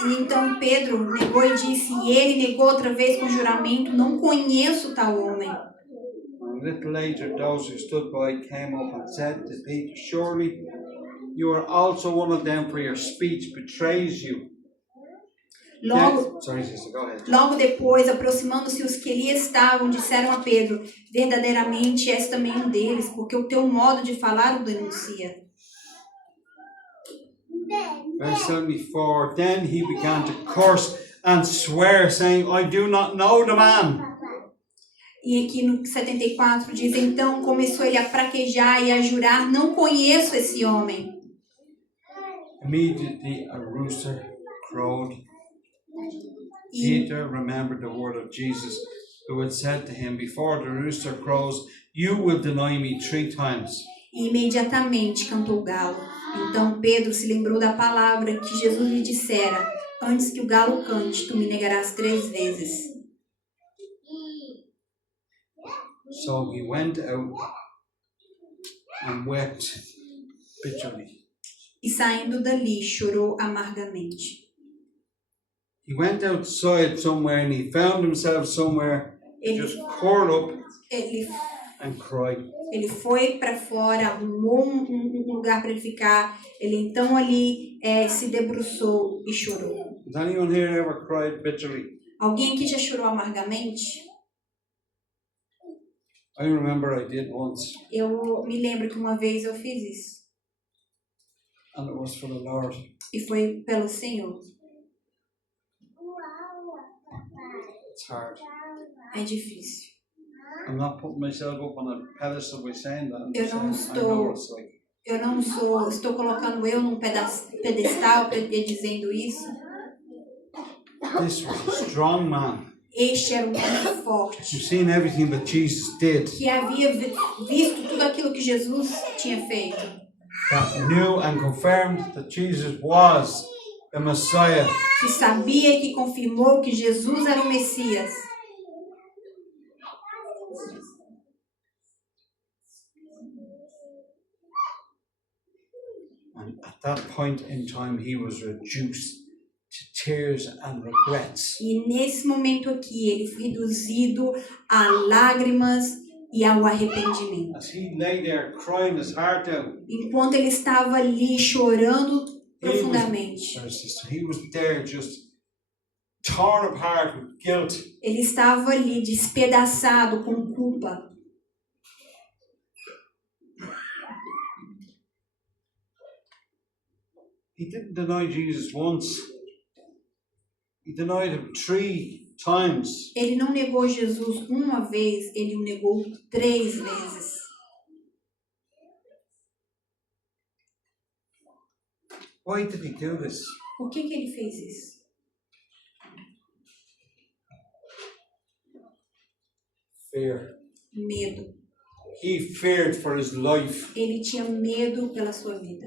E então Pedro negou e disse, e ele negou outra vez com juramento: não conheço tal homem. And a little later, those who stood by came up and said to Peter, "Surely you are also one of them, for your speech betrays you." Logo, Sorry, sister, go ahead. logo depois, aproximando-se os que ali estavam, disseram a Pedro: verdadeiramente és também um deles, porque o teu modo de falar o denuncia. Verse 74, then he began to curse and swear, saying, "I do not know the man." E aqui no 74 diz, então começou ele a fraquejar e a jurar, não conheço esse homem. Immediately a rooster crowed. E, Peter remembered the word of Jesus, who had said to him, before the rooster crows, you will deny me 3 times. e imediatamente cantou o galo. Então Pedro se lembrou da palavra que Jesus lhe dissera, antes que o galo cante, tu me negarás 3 vezes. So he went out and wept bitterly. E saindo dali, chorou amargamente. He went outside somewhere and he found himself somewhere Ele, just curled up ele, and cried. ele foi para fora, arrumou um lugar para ele ficar. Ele então ali se debruçou e chorou. Has anyone here ever cried bitterly? Alguém aqui já chorou amargamente? I remember I did once, Eu me lembro que uma vez eu fiz isso. and it was for the Lord. E foi pelo Senhor. It's hard. É difícil. I'm not putting myself up on a pedestal by saying that. I'm Eu just não saying, I know estou, it's like. eu não estou colocando eu num pedestal dizendo isso. This was a strong man Este era um homem forte, who's seen everything that Jesus did, que havia visto tudo aquilo que Jesus tinha feito. that knew and confirmed that Jesus was the Messiah. Que sabia e que confirmou que Jesus era o Messias. And at that point in time, he was reduced to tears and regrets. E nesse momento aqui, ele foi reduzido a lágrimas e ao arrependimento. As he lay there crying his heart out, Enquanto ele estava ali chorando profundamente, he was there just torn apart with guilt. ele estava ali despedaçado com culpa. He didn't deny Jesus once. He denied him 3 times. Ele não negou Jesus uma vez, ele o negou 3 vezes. Why did he do this? Por que ele fez isso? Fear. Medo. He feared for his life. Ele tinha medo pela sua vida.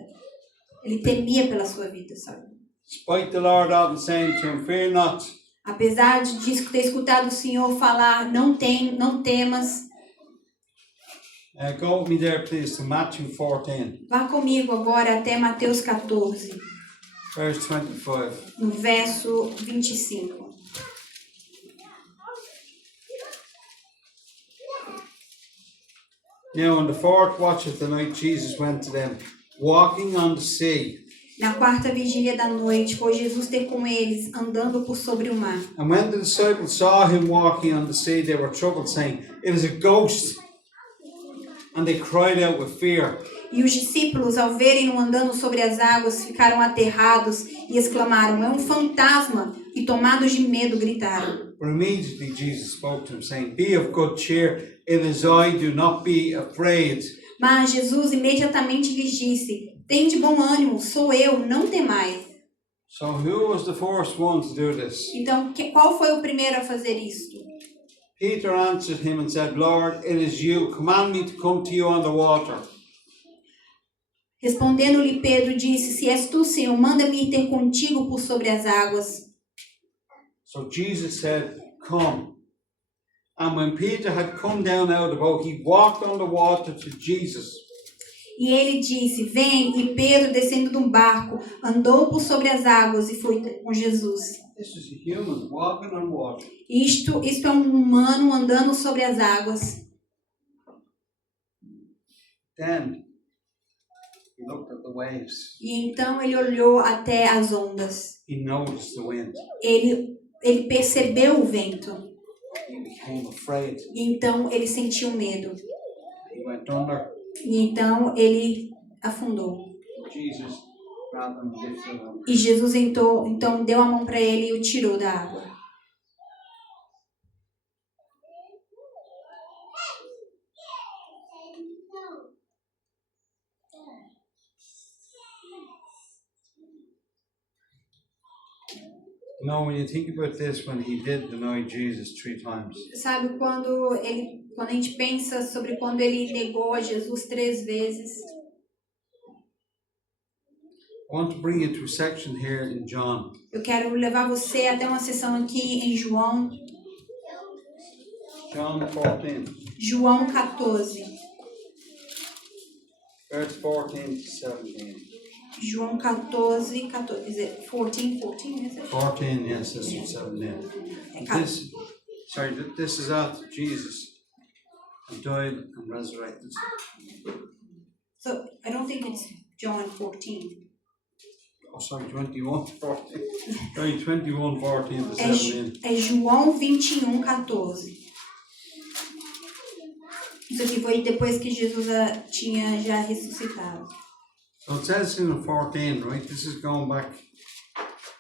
Ele temia pela sua vida, sabe? Despite the Lord often saying to him, fear not. Apesar de ter escutado o Senhor falar, não temas. Go with me there, please, to Matthew 14, Vá comigo agora até Mateus 14, verse 25. no verso 25. Now, on the 4th watch of the night, Jesus went to them, walking on the sea. Na 4ª vigília da noite, foi Jesus ter com eles, andando por sobre o mar. And when the disciples saw him walking on the sea, they were troubled, saying, it is a ghost. And they cried out with fear. E os discípulos, ao verem-no andando sobre as águas, ficaram aterrados e exclamaram, é um fantasma! E tomados de medo, gritaram. But immediately Jesus spoke to him, saying, be of good cheer, it is I, do not be afraid. Mas Jesus imediatamente lhes disse, tende bom ânimo, sou eu, não temais. So who was the first one to do this? Então, qual foi o primeiro a fazer isto? Peter answered him and said, Lord, it is you. Command me to come to you on the water. Respondendo-lhe Pedro, disse, se és tu, Senhor, manda-me ir ter contigo por sobre as águas. So Jesus said, come. And when Peter had come down out of the boat, he walked on the water to Jesus. E ele disse, vem, e Pedro, descendo de um barco, andou por sobre as águas e foi com Jesus. This is a human walking on water. Isto é um humano andando sobre as águas. Then he looked at the waves. E então ele olhou até as ondas. He noticed the wind. Ele percebeu o vento. He became afraid. E então ele sentiu medo. He went under. E então ele afundou. Jesus grabbed him and lifted him. E Jesus então deu a mão para ele e o tirou da água. You know, when you think about this, when he did deny Jesus 3 times, Sabe, quando a gente pensa sobre quando ele negou a Jesus 3 vezes, I want to bring you to a section here in John. eu quero levar você até uma sessão aqui em João, John 14, João 14. verse 14 to 17. João 14, 14, is it 14, 14, is it? 14, yes, this is 17. This is after Jesus had died and resurrected. So, I don't think it's John 14. Oh, sorry, 21, 14. Sorry, 21, 14 to 17. É João 21, 14. Isso aqui foi depois que Jesus tinha já ressuscitado. So it says in 14, right? This is going back,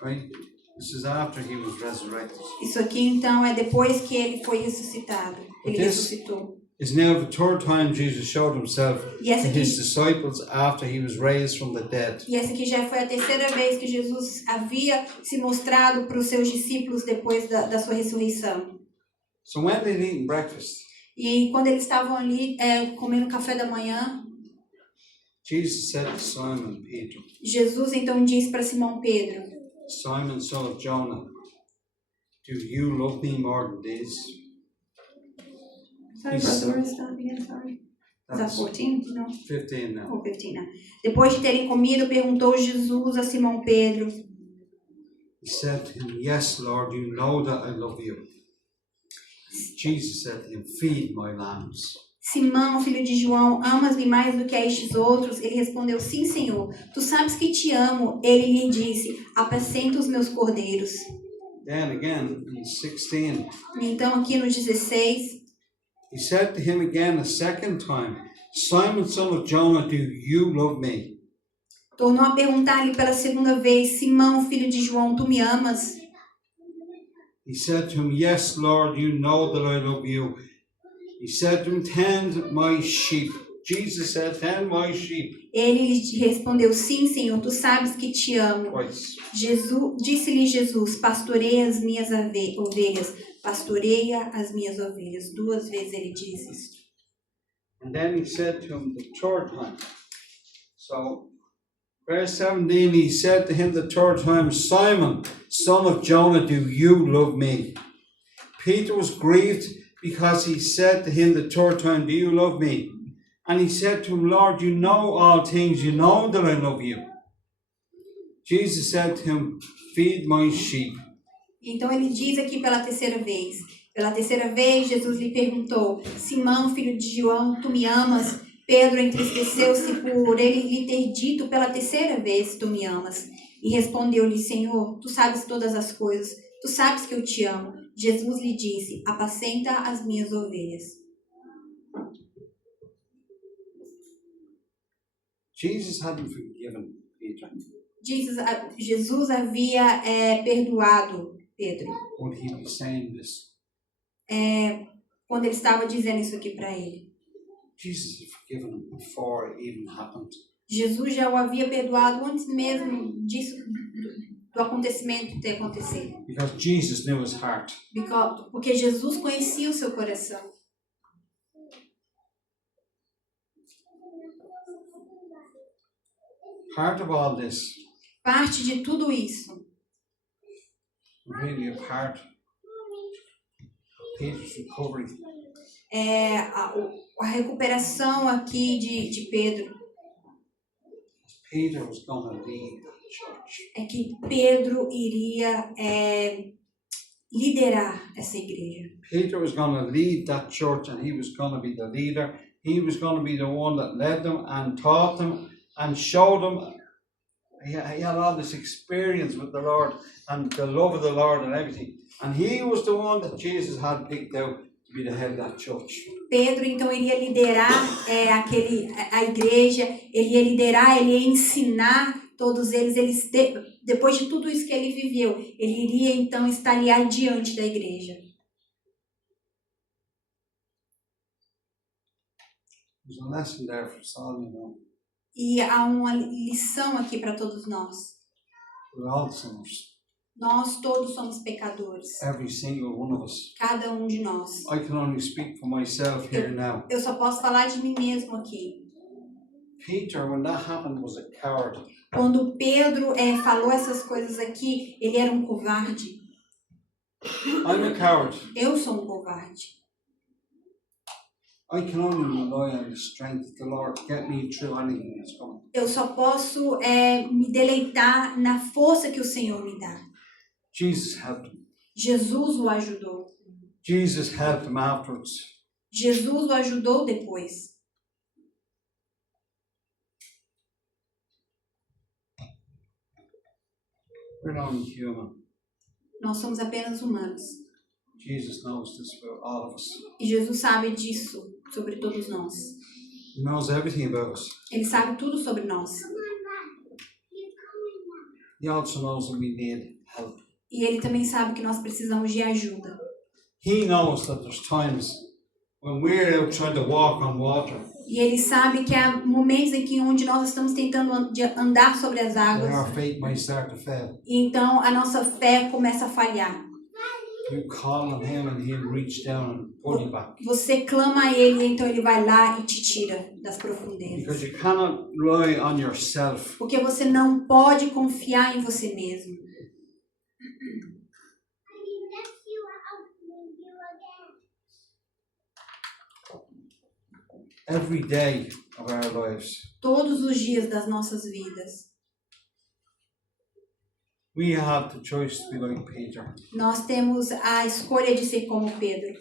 right? This is after he was resurrected. Isso aqui então é depois que ele foi ressuscitado. Ele This- ressuscitou. It's now the 3rd time Jesus showed himself Yes, to it his is. disciples after he was raised from the dead. E essa aqui já foi a 3ª vez que Jesus havia se mostrado para os seus discípulos depois da sua ressurreição. So when they'd eaten breakfast, E quando eles estavam ali comendo café da manhã, Jesus said to Simon Peter, Jesus então disse para Simão Pedro: Simon, son of Jonah, do you love me more than these? Sorry, Yes. brother, is that again? Sorry. Is that That's 14? No. 15 now. Ou 15, né? Depois de terem comido, perguntou Jesus a Simão Pedro: He said to him, yes, Lord, you know that I love you. Jesus said to him, feed my lambs. Simão, filho de João, amas-me mais do que a estes outros? Ele respondeu: sim, Senhor. Tu sabes que te amo. Ele lhe disse: apacenta os meus cordeiros. Then again, in 16, E então aqui no 16, he said to him again a second time, Simon, son of Jonah, do you love me? tornou a perguntar-lhe pela 2ª vez: Simão, filho de João, tu me amas? He said to him, yes, Lord, you know that I love you. He said to him, tend my sheep. Jesus said, tend my sheep. Ele lhe respondeu: sim, Senhor, tu sabes que te amo. Twice. Disse-lhe Jesus: pastoreia as minhas ovelhas, pastoreia as minhas ovelhas. 2 vezes ele disse isso. And then he said to him the 3rd time. So, verse 17, he said to him the 3rd time, Simon, son of Jonah, do you love me? Peter was grieved because he said to him the 3rd time, do you love me? And he said to him, Lord, you know all things, you know that I love you. Jesus said to him, feed my sheep. Então ele diz aqui pela 3ª vez. Pela 3ª vez, Jesus lhe perguntou: Simão, filho de João, tu me amas? Pedro entristeceu-se por ele lhe ter dito pela 3ª vez: tu me amas. E respondeu-lhe: Senhor, tu sabes todas as coisas, tu sabes que eu te amo. Jesus lhe disse: apacenta as minhas ovelhas. Jesus hadn't forgiven Peter. Jesus havia perdoado Pedro Would he be saying this? quando ele estava dizendo isso aqui para ele. Jesus had forgiven him before it even happened. Jesus já o havia perdoado antes mesmo disso, do acontecimento ter acontecido. Because Jesus knew his heart. Porque Jesus conhecia o seu coração. Part of all this, Parte de tudo isso, really a part of Peter's recovery, a recuperação aqui de Pedro, Peter was going to lead the church. é que Pedro iria liderar essa igreja. Peter was going to lead that church, and he was going to be the leader. He was going to be the one that led them and taught them and showed them. He had all this experience with the Lord and the love of the Lord and everything. And he was the one that Jesus had picked out to be the head of that church. Pedro então iria liderar a igreja, ele ia liderar, ele ia ensinar todos eles. Depois de tudo isso que ele viveu, ele iria então estar ali adiante da igreja. There's a lesson there for Solomon, you know. E há uma lição aqui para todos nós. We're all sinners. Nós todos somos pecadores. Every single one of us. Cada um de nós. I can only speak for myself here now. Eu só posso falar de mim mesmo aqui. Peter, when that happened, was a coward. Quando Pedro falou essas coisas aqui, ele era um covarde. I'm a coward. Eu sou um covarde. I can only rely on the strength of the Lord to get me through anything that's coming. Eu só posso me deleitar na força que o Senhor me dá. Jesus helped him. Jesus o ajudou. Jesus helped him afterwards. Jesus o ajudou depois. We're only human. Nós somos apenas humanos. Jesus knows this about all of us. E Jesus sabe disso sobre todos nós. He knows everything about us. Ele sabe tudo sobre nós. He also knows that we need help. E ele também sabe que nós precisamos de ajuda. He knows that there's times when we're out trying to walk on water, E ele sabe que há momentos em que onde nós estamos tentando andar sobre as and águas. our faith might start to fail. E então a nossa fé começa a falhar. You call on him and he'll reach down and pull you back. Você clama a ele, então ele vai lá e te tira das profundezas. Because you cannot rely on yourself. Porque você não pode confiar em você mesmo. Every day of our lives, Todos os dias das nossas vidas, we have the choice to be like Peter. nós temos a escolha de ser como Pedro.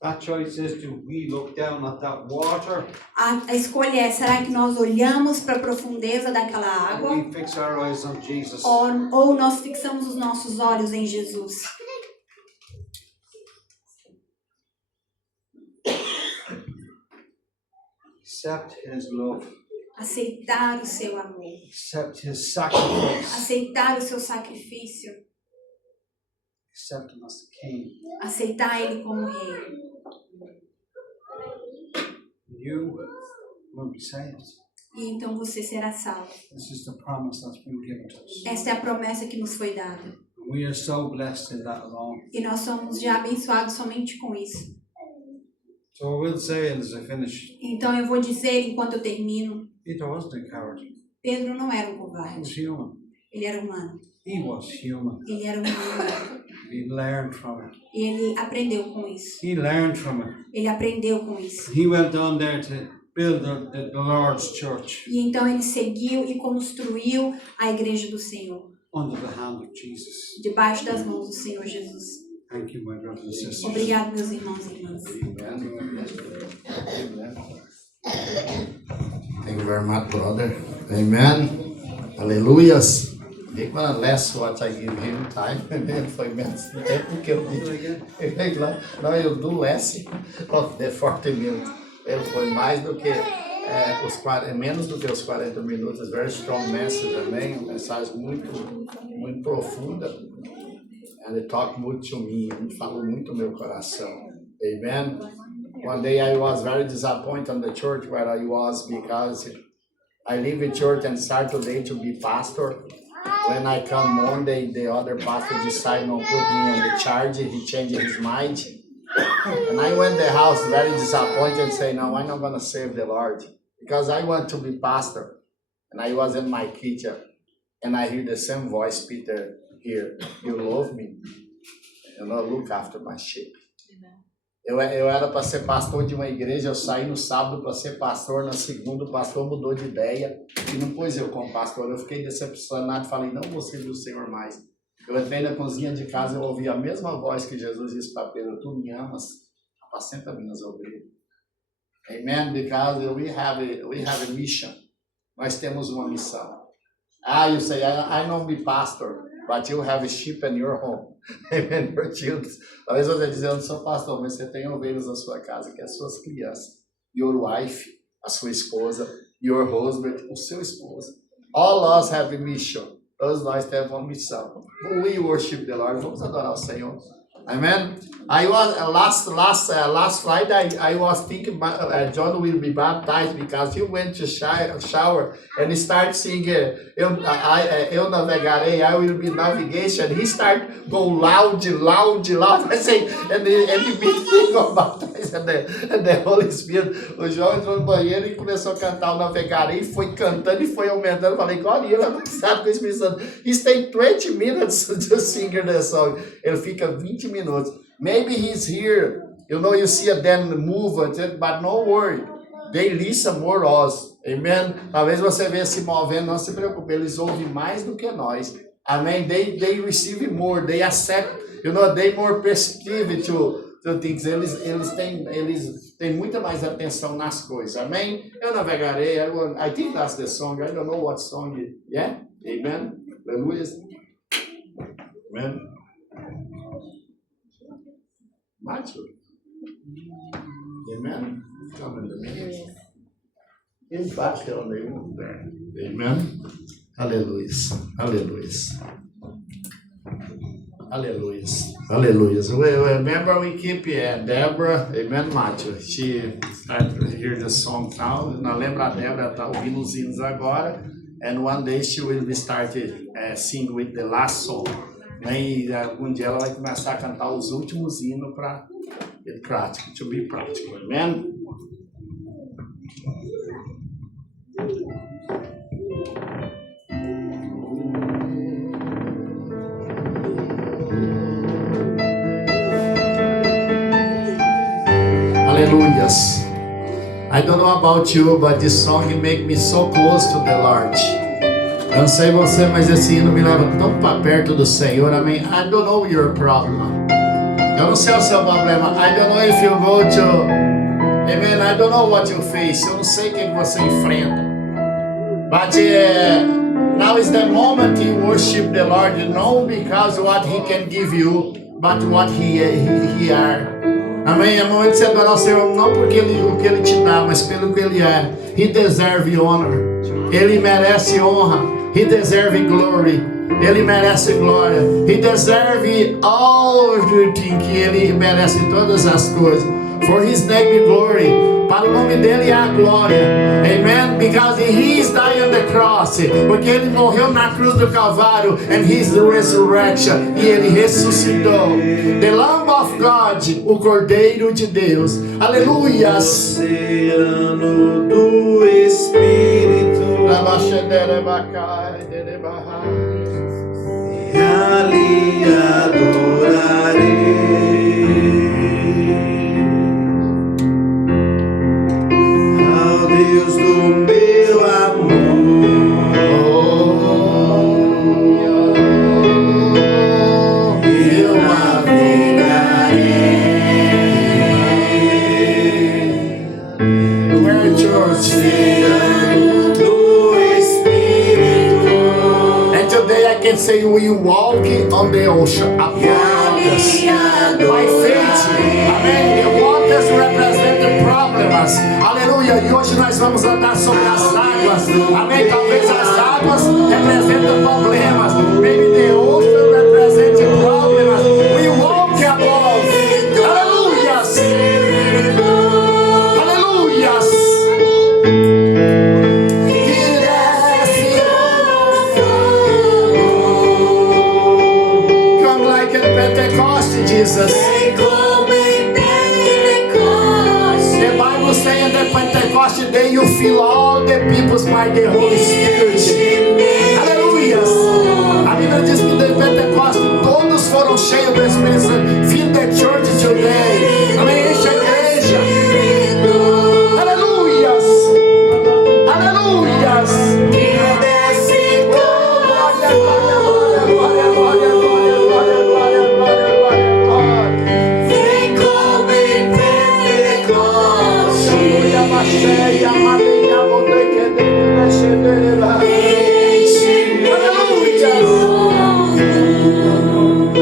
That choice is, do we look down at that water A escolha é, será que nós olhamos para a profundeza daquela or água? we fix our eyes on Jesus? Ou nós fixamos os nossos olhos em Jesus? Accept his love. Aceitar o seu amor. Accept his sacrifice. Aceitar o seu sacrifício. Accept him as the king. Aceitar ele como rei. You will be saved. E então você será salvo. This is the promise that's been given to us. Esta é a promessa que nos foi dada. We are so blessed in that alone. E nós somos já abençoados somente com isso. So I will say as I finish, Então eu vou dizer, enquanto eu termino, Peter wasn't a coward. Pedro não era um He was covarde. human. Ele era humano. He was human. Ele era humano. He learned from it. E ele aprendeu com isso. He learned from it. Ele aprendeu com isso. He went on there to build the Lord's church E então ele seguiu e construiu a igreja do Senhor, under the hand of Jesus. debaixo das mãos do Senhor Jesus. Thank you, my brothers and sisters. Obrigado, meus irmãos e irmãs. Thank you very much, brother. Amen. Hallelujahs. He gonna less what I give him time. Foi menos tempo que eu dei lá. Não, eu do less of the 40 minutes. Ele foi mais do que os 40, menos do que os 40 minutos. Very strong message também, uma mensagem muito profunda. And it talked muito to me. Ele falou muito no meu coração. Amen. One day I was very disappointed in the church where I was because I leave the church and start today to be pastor. When I come Monday, the other pastor decided not put me in the charge. He changed his mind. And I went to the house very disappointed and say, no, I'm not going to serve the Lord. Because I want to be pastor. And I was in my kitchen. And I hear the same voice, Peter, here. You love me. You know, look after my sheep. Eu era para ser pastor de uma igreja, eu saí no sábado para ser pastor, na segunda o pastor mudou de ideia e não pôs eu como pastor. Eu fiquei decepcionado e falei, não vou servir o Senhor mais. Eu entrei na cozinha de casa, eu ouvi a mesma voz que Jesus disse para Pedro, tu me amas, apacenta minhas ovelhas. Amen, because we have a mission. Nós temos uma missão. You say, I don't be pastor, but you have a sheep in your home. Amen, your children. Talvez você diz, eu não sou pastor, mas você tem ovelhas na sua casa, que é as suas crianças. Your wife, a sua esposa. Your husband, o seu esposo. All us have a mission. Todos nós temos uma missão. We worship the Lord. Vamos adorar o Senhor. Amen. I was last Friday. I was thinking John will be baptized because he went to shower and he started singing. Eu navegarei. I will be navigation. He started go loud. I say, and he beat got baptized and the Holy Spirit. O João entrou no banheiro e começou a cantar o navegarei. Foi cantando e foi aumentando. Eu falei, olha, ele é batizado com o Espírito Santo. He stayed 20 minutes to sing the song. Ele fica 20 minutos. Maybe he's here, you see them move, but no worry, they listen more us, amen? Talvez você veja se movendo, não se preocupe, eles ouvem mais do que nós, amen? They receive more, they accept, they more perspective to things, eles têm muita mais atenção nas coisas, amém? Eu navegarei, I think that's the song, I don't know what song, yeah? Amen? Hallelujah. Amen? Matthew. Amen. Come in the minute. Embaixo on the Amen. Hallelujah. Remember we keep Deborah. Amen, Matthew. She started to hear the song now. Não lembra a Deborah tá ouvindo os hinos agora. And one day she will be started sing with the last song. E algum dia ela vai começar a cantar os últimos hinos para be practical, to be practical. Amen? Hallelujah. I don't know about you, but this song make me so close to the Lord. Eu não sei você, mas esse hino me leva tão para perto do Senhor, amém? I don't know your problem. Eu não sei o seu problema. I don't know if you go to... Amen, I don't know what you face. Eu não sei o que você enfrenta. But now is the moment you worship the Lord, not because what He can give you, but what He are. Amém? É o momento de você adorar o Senhor, não porque o que Ele te dá, mas pelo que Ele é. He deserve honor. Ele merece honra. He deserve glory. Ele merece glória. He deserve all everything. Que Ele merece todas as coisas. For His name be glory. Para o nome dele é a glória. Amen? Because He is dying on the cross. Porque Ele morreu na cruz do Calvário. And His resurrection. E Ele ressuscitou. The Lamb of God. O Cordeiro de Deus. Aleluia. Oceano do Espírito. E ali adorarei ao Deus do meu amor. Eu navegarei Where church? I can say we walk on the ocean upon waters by faith. Amém. The waters represent the problems. Aleluia. E hoje nós vamos andar sobre as águas. Amém. Talvez as águas representem problemas. Maybe the ocean represent problems. We walk above. Aleluia. Aleluia. Jesus. The Bible says on the Pentecost day you fill all the peoples by the Holy Spirit. Aleluia. A Bíblia diz que no Pentecost todos foram cheios do Espírito Santo. Fill the church today. Amém. Enche a igreja. Aleluia. Aleluia.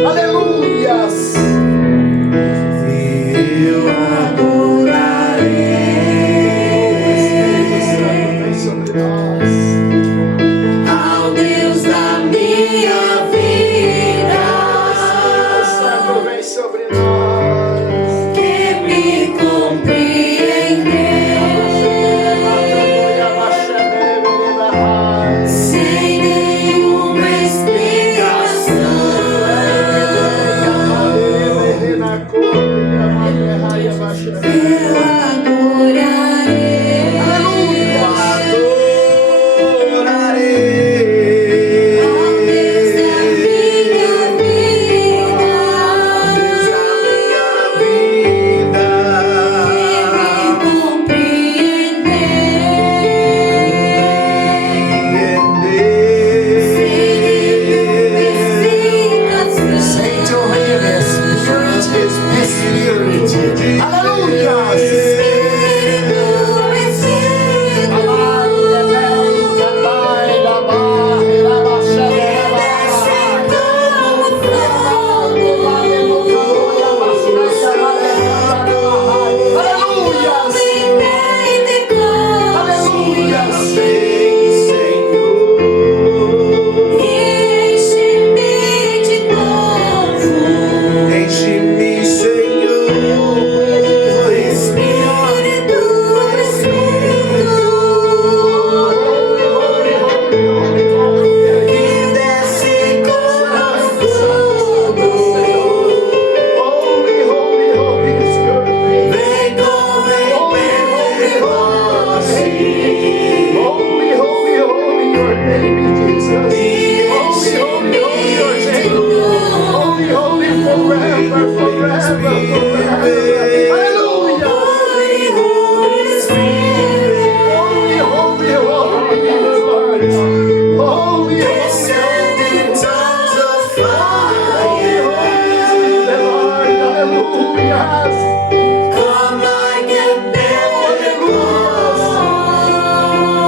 Aleluia. sobre nós. que me compreendeu sem nenhuma explicação. Eu adorarei ao Deus da minha vida, que me compreendeu sem nenhuma explicação. Sente o Rei Espírito. Aleluia. Enche-me, Senhor, Espírito, que desce como fogo, Holy, holy, holy is your name. vem como em Pentecoste. Holy, holy, holy your name, Jesus. Holy, holy, holy your name. Holy, holy forever, forever, forever. Hallelujah. Holy, Holy Spirit, Holy, holy, holy is Lord. Holy, Descend in tongues of holy, fire. holy is the Lord. Hallelujah. Come like a Pentecost.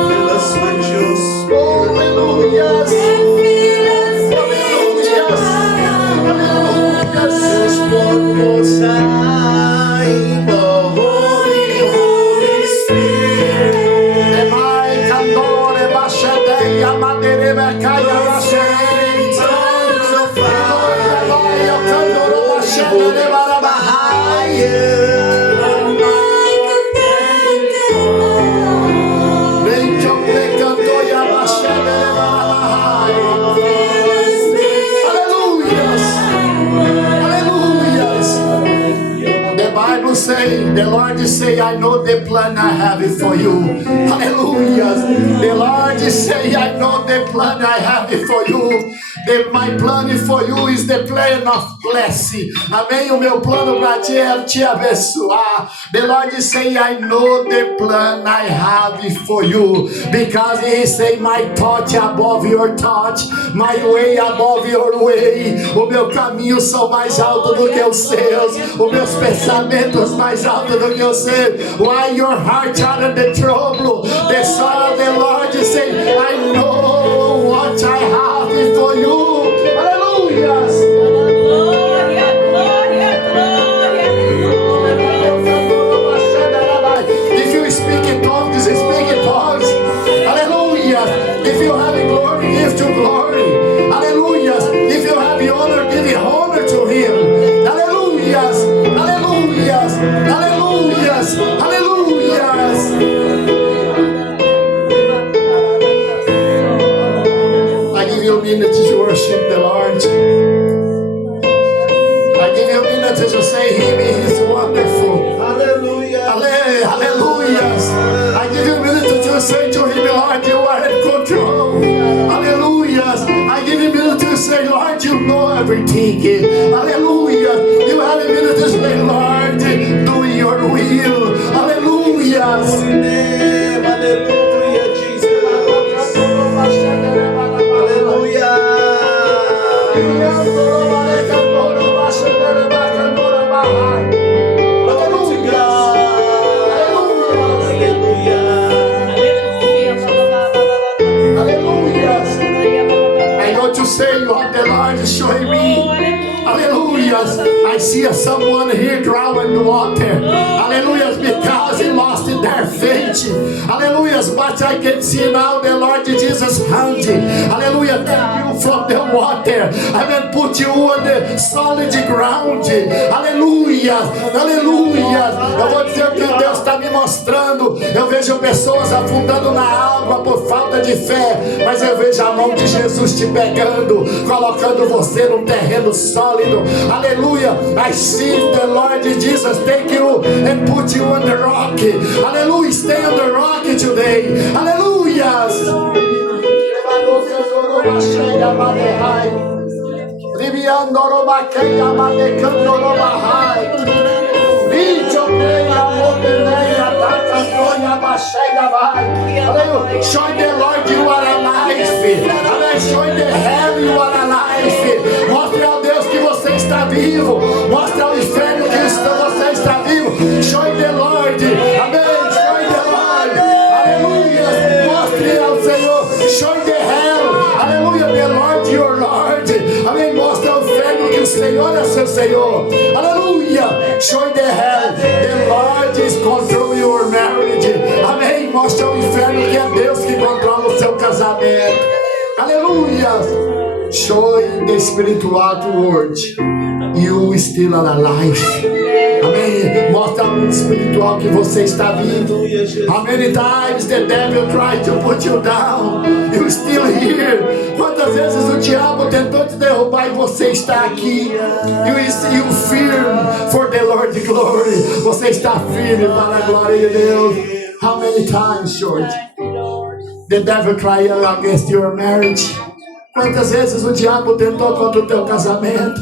Fill us with your spirit. Hallelujah. and fill us with your power. Just one more time, oh Holy, Holy Spirit. In tongues of fire. The Lord say, I know the plan I have it for you. Hallelujah. The Lord say, I know the plan I have it for you. My plan for you is the plan of blessing. Amém? O meu plano para ti é te abençoar. The Lord say, I know the plan I have it for you. Because He say, my thought above your thought, my way above your way. O meu caminho são mais alto do que os seus. Os meus pensamentos mais alto do que os seus. Why your heart are in the trouble? The Son of the Lord say, I know what I have for you. Aleluia. Glória, glória, glória. If you speak in tongues, speak in tongues. Hallelujah. If you have glory, give to glory. Hallelujah. If you have honor, give honor to Him. Hallelujah. Hallelujah. Hallelujah. Hallelujah. I give you a minute to worship the Lord. I give you a minute to say Him is wonderful. Hallelujah. Hallelujah. I give you a minute to say to Him, Lord, you are in control. Hallelujah. I give you a minute to say, Lord, you know everything. Hallelujah. You have a minute to say, Lord, do your will. Hallelujah. Name, hallelujah, Jesus. I know to say you have the Lord showing me. Hallelujah. I see someone here drawing the water. Hallelujah. Because he lost their faith. forte. Aleluia. But I can see now the Lord Jesus hand. Aleluia. Take you from the water. I will put you on the solid ground. Aleluia. Aleluia. Eu vou dizer o que Deus está me mostrando. Eu vejo pessoas afundando na água por falta de fé, mas eu vejo a mão de Jesus te pegando, colocando você num terreno sólido. Aleluia. I see the Lord Jesus take you and put you on the rock. Aleluia. Stay on the rock today. Aleluia. Show the Lord you are alive. Show the hell you are alive. Mostre ao Deus que você está vivo. Mostre ao inferno que você está vivo. Show the Lord. Amém. Show the Lord. Aleluia. Mostre ao Senhor. Show the hell. Aleluia. The Lord your Lord. Amém. Mostre ao inferno que o Senhor é seu Senhor. Aleluia. Show the hell. The Lord is control your marriage. Amém. Mostre ao inferno que é Deus que controla o seu casamento. Aleluia. Showing the spiritual world, you still are alive. Amém. Mostra ao mundo espiritual que você está vivo. How many times the devil tried to put you down? You still here. Quantas vezes o diabo tentou te derrubar e você está aqui? You firm for the Lord's glory. Você está firme para a glória de Deus. How many times, George, the devil tried against your marriage? Quantas vezes o diabo tentou contra o teu casamento?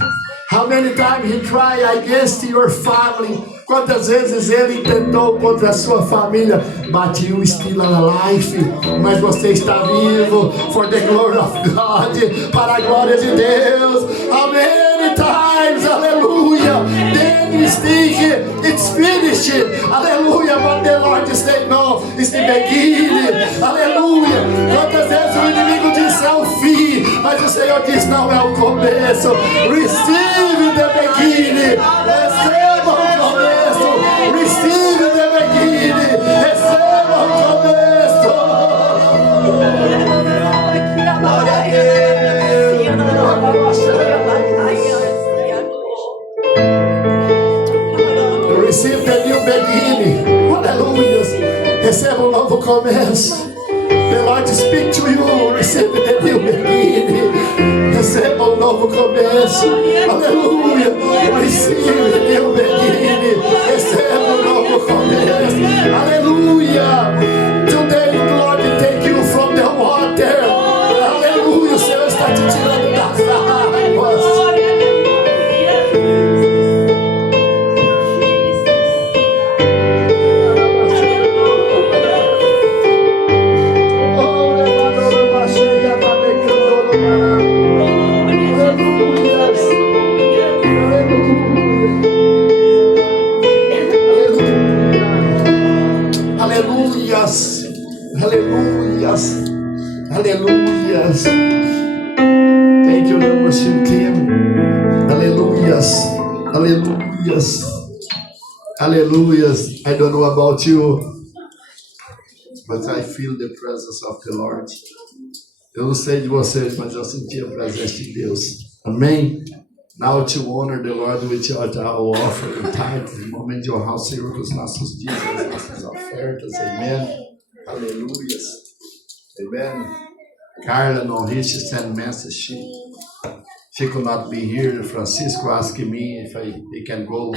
How many times he tried against your family? Quantas vezes ele tentou contra a sua família? But you still alive. Mas você está vivo. For the glory of God. Para a glória de Deus. How many times? Aleluia. Then you think it's finished. Aleluia. But the Lord said no. It's the beginning. Aleluia. Quantas vezes o inimigo disse é o fim. Mas o Senhor diz não, é o começo. Receive the beginning. Receba o começo. Receive the beginning. Receba o começo. Glória a Deus. Receive the new beginning. Aleluia. Receba um novo começo. The Lord speak to you. Receive the new beginning. Receba um novo começo. Aleluia. Receive the new beginning. Receba um novo começo. Aleluia. Today the Lord take you from the water. Aleluia. O Senhor está te tirando das águas. Aleluias, aleluias, aleluias. Thank you, the worship team. Aleluias, aleluias, aleluias. I don't know about you, but I feel the presence of the Lord. Eu não sei de vocês, mas eu senti a presença de Deus. Amém? Now to honor the Lord with our offering tithes, no momento de honrar o Senhor com os nossos dízimos, as nossas ofertas, amen. Aleluia. Amen. Carla não reached send message. She could not be here. Francisco asked me if he can go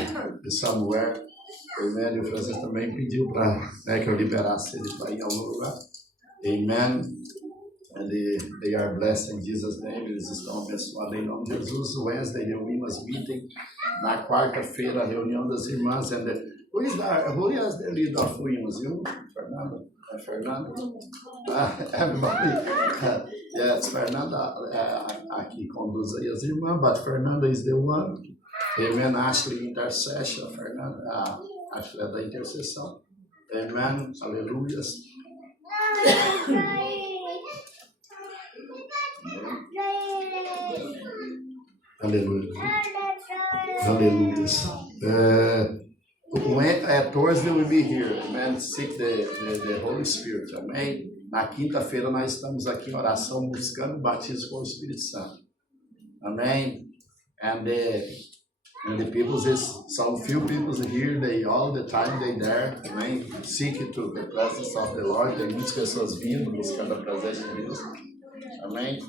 somewhere. Amen. E o Francisco também pediu para que eu liberasse ele para ir a algum lugar. Amen. And they are blessed in Jesus' name. Eles estão abençoados em nome de Jesus. Wednesday, reunimos meeting. Na quarta-feira, a reunião das irmãs. And who is the leader of women's? You? Fernanda? Fernanda? Everybody. Yes, Fernanda aqui conduz aí as irmãs, but Fernanda is the one. Amen. Ashley, intercession. Fernanda, Ashley é da intercessão. Amen. Aleluia. Aleluia. Aleluia. Thursday we'll be here, amen. Seek the Holy Spirit, amém. Na quinta-feira nós estamos aqui em oração buscando o batismo com o Espírito Santo, amém. And the people is some few people here, they all the time they there, amém. Seek to the presence of the Lord. Tem muitas pessoas vindo buscando a presença de Deus, amém.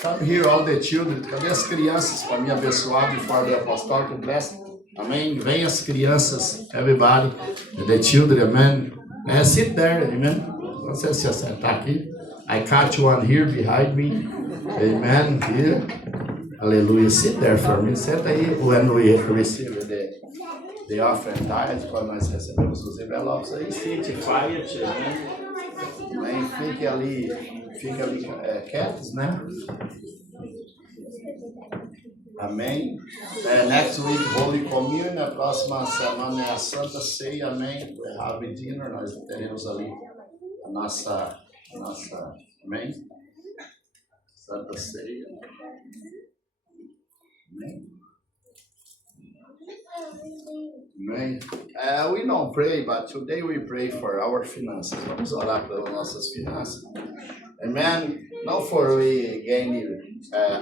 Come here all the children. Cadê as crianças para me abençoar before the apostolic bless? Amém. Vem as crianças, everybody, the children, amen. Sit there, amen. Você se sentar aqui. I catch one here behind me, amen. Here, aleluia. Sit there for me. Senta aí when we receive the offering tithe, quando nós recebemos os envelopes aí. Sit quiet, amen. Fique ali quietos, né? Amém. Next week, Holy Communion. Na próxima semana é a Santa Ceia, amém. We have dinner, nós teremos ali a nossa, amém. Santa Ceia. Amém. Amém. We don't pray, but today we pray for our finances. Vamos orar pelas nossas finanças. Amen. Não for we gain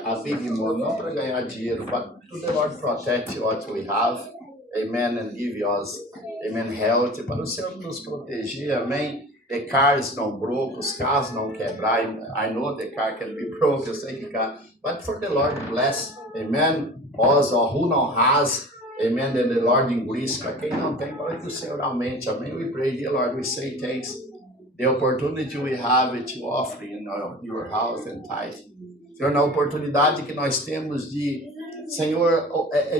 a big money, não para ganhar dinheiro, but to the Lord protect what we have. Amen. And give us, amen, health. Para o Senhor nos proteger, amém. The cars não broke, os carros não quebrar. I know the car can be broke, eu sei que carro. But for the Lord bless, amen. Us, or who não has, amen. And the Lord increase. Para quem não tem, para que o Senhor aumente, amém. We pray, dear Lord, we say thanks. The opportunity we have to offer in your house and tithe. Senhor, na oportunidade que nós temos de, Senhor,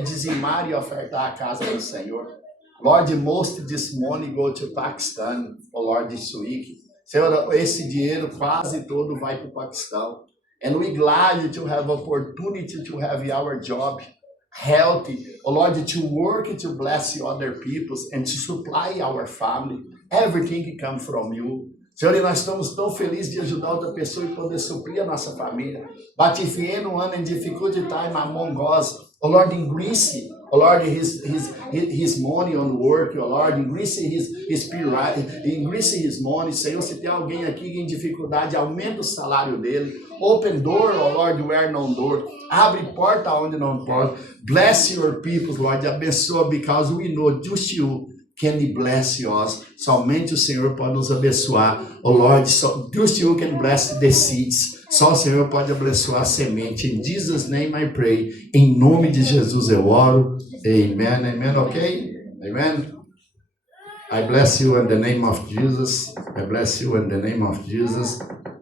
dizimar e ofertar a casa do Senhor. Lord, most this money go to Pakistan, oh Lord, this week. Senhor, esse dinheiro quase todo vai para o Paquistão. And we glad to have opportunity to have our job healthy, oh Lord, to work to bless other people and to supply our family. Everything comes from you. Senhor, e nós estamos tão felizes de ajudar outra pessoa e poder suprir a nossa família. But if anyone in difficulty time among us, oh Lord, increase, oh Lord, his money on work, oh Lord, increase his spirit, increase his money. Senhor, se tem alguém aqui em dificuldade, aumenta o salário dele. Open door, oh Lord, where no door. Abre porta onde não pode. Bless your people, Lord, abençoa, because we know just you can bless us. Somente o Senhor pode nos abençoar. Oh Lord, just you can bless the seeds. Só o Senhor pode abençoar a semente. In Jesus' name I pray. Em nome de Jesus eu oro. Amen, amen, ok? Amen. I bless you in the name of Jesus. I bless you in the name of Jesus.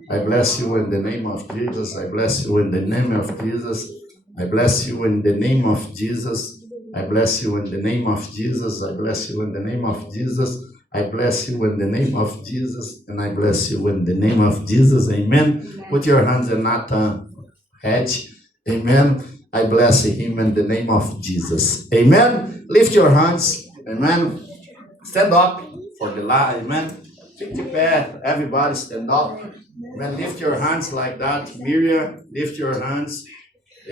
I bless you in the name of Jesus. I bless you in the name of Jesus. I bless you in the name of Jesus. I bless you in the name of Jesus. I bless you in the name of Jesus. I bless you in the name of Jesus. And I bless you in the name of Jesus. Amen. Put your hands on Nathan's head. Amen. I bless him in the name of Jesus. Amen. Lift your hands. Amen. Stand up for the Lord. Amen. Fique de pé. Everybody stand up. Amen. Lift your hands like that. Miriam, lift your hands.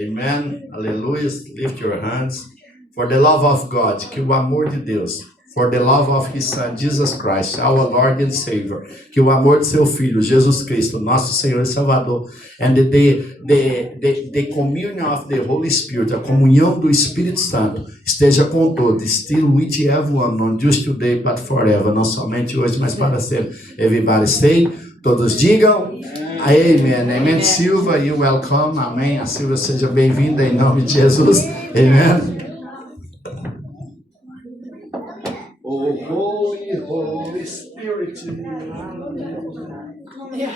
Amen. Hallelujah. Lift your hands. For the love of God, que o amor de Deus, for the love of His Son, Jesus Christ, our Lord and Savior, que o amor de seu Filho, Jesus Cristo, nosso Senhor e Salvador, and the communion of the Holy Spirit, a comunhão do Espírito Santo, esteja com todos, still with everyone, not just today, but forever, não somente hoje, mas para sempre. Everybody say, todos digam, Amen. Amen. Silva, you welcome. Amém. A Silva seja bem-vinda em nome de Jesus. Amen. Oh, Holy Spirit. Yeah.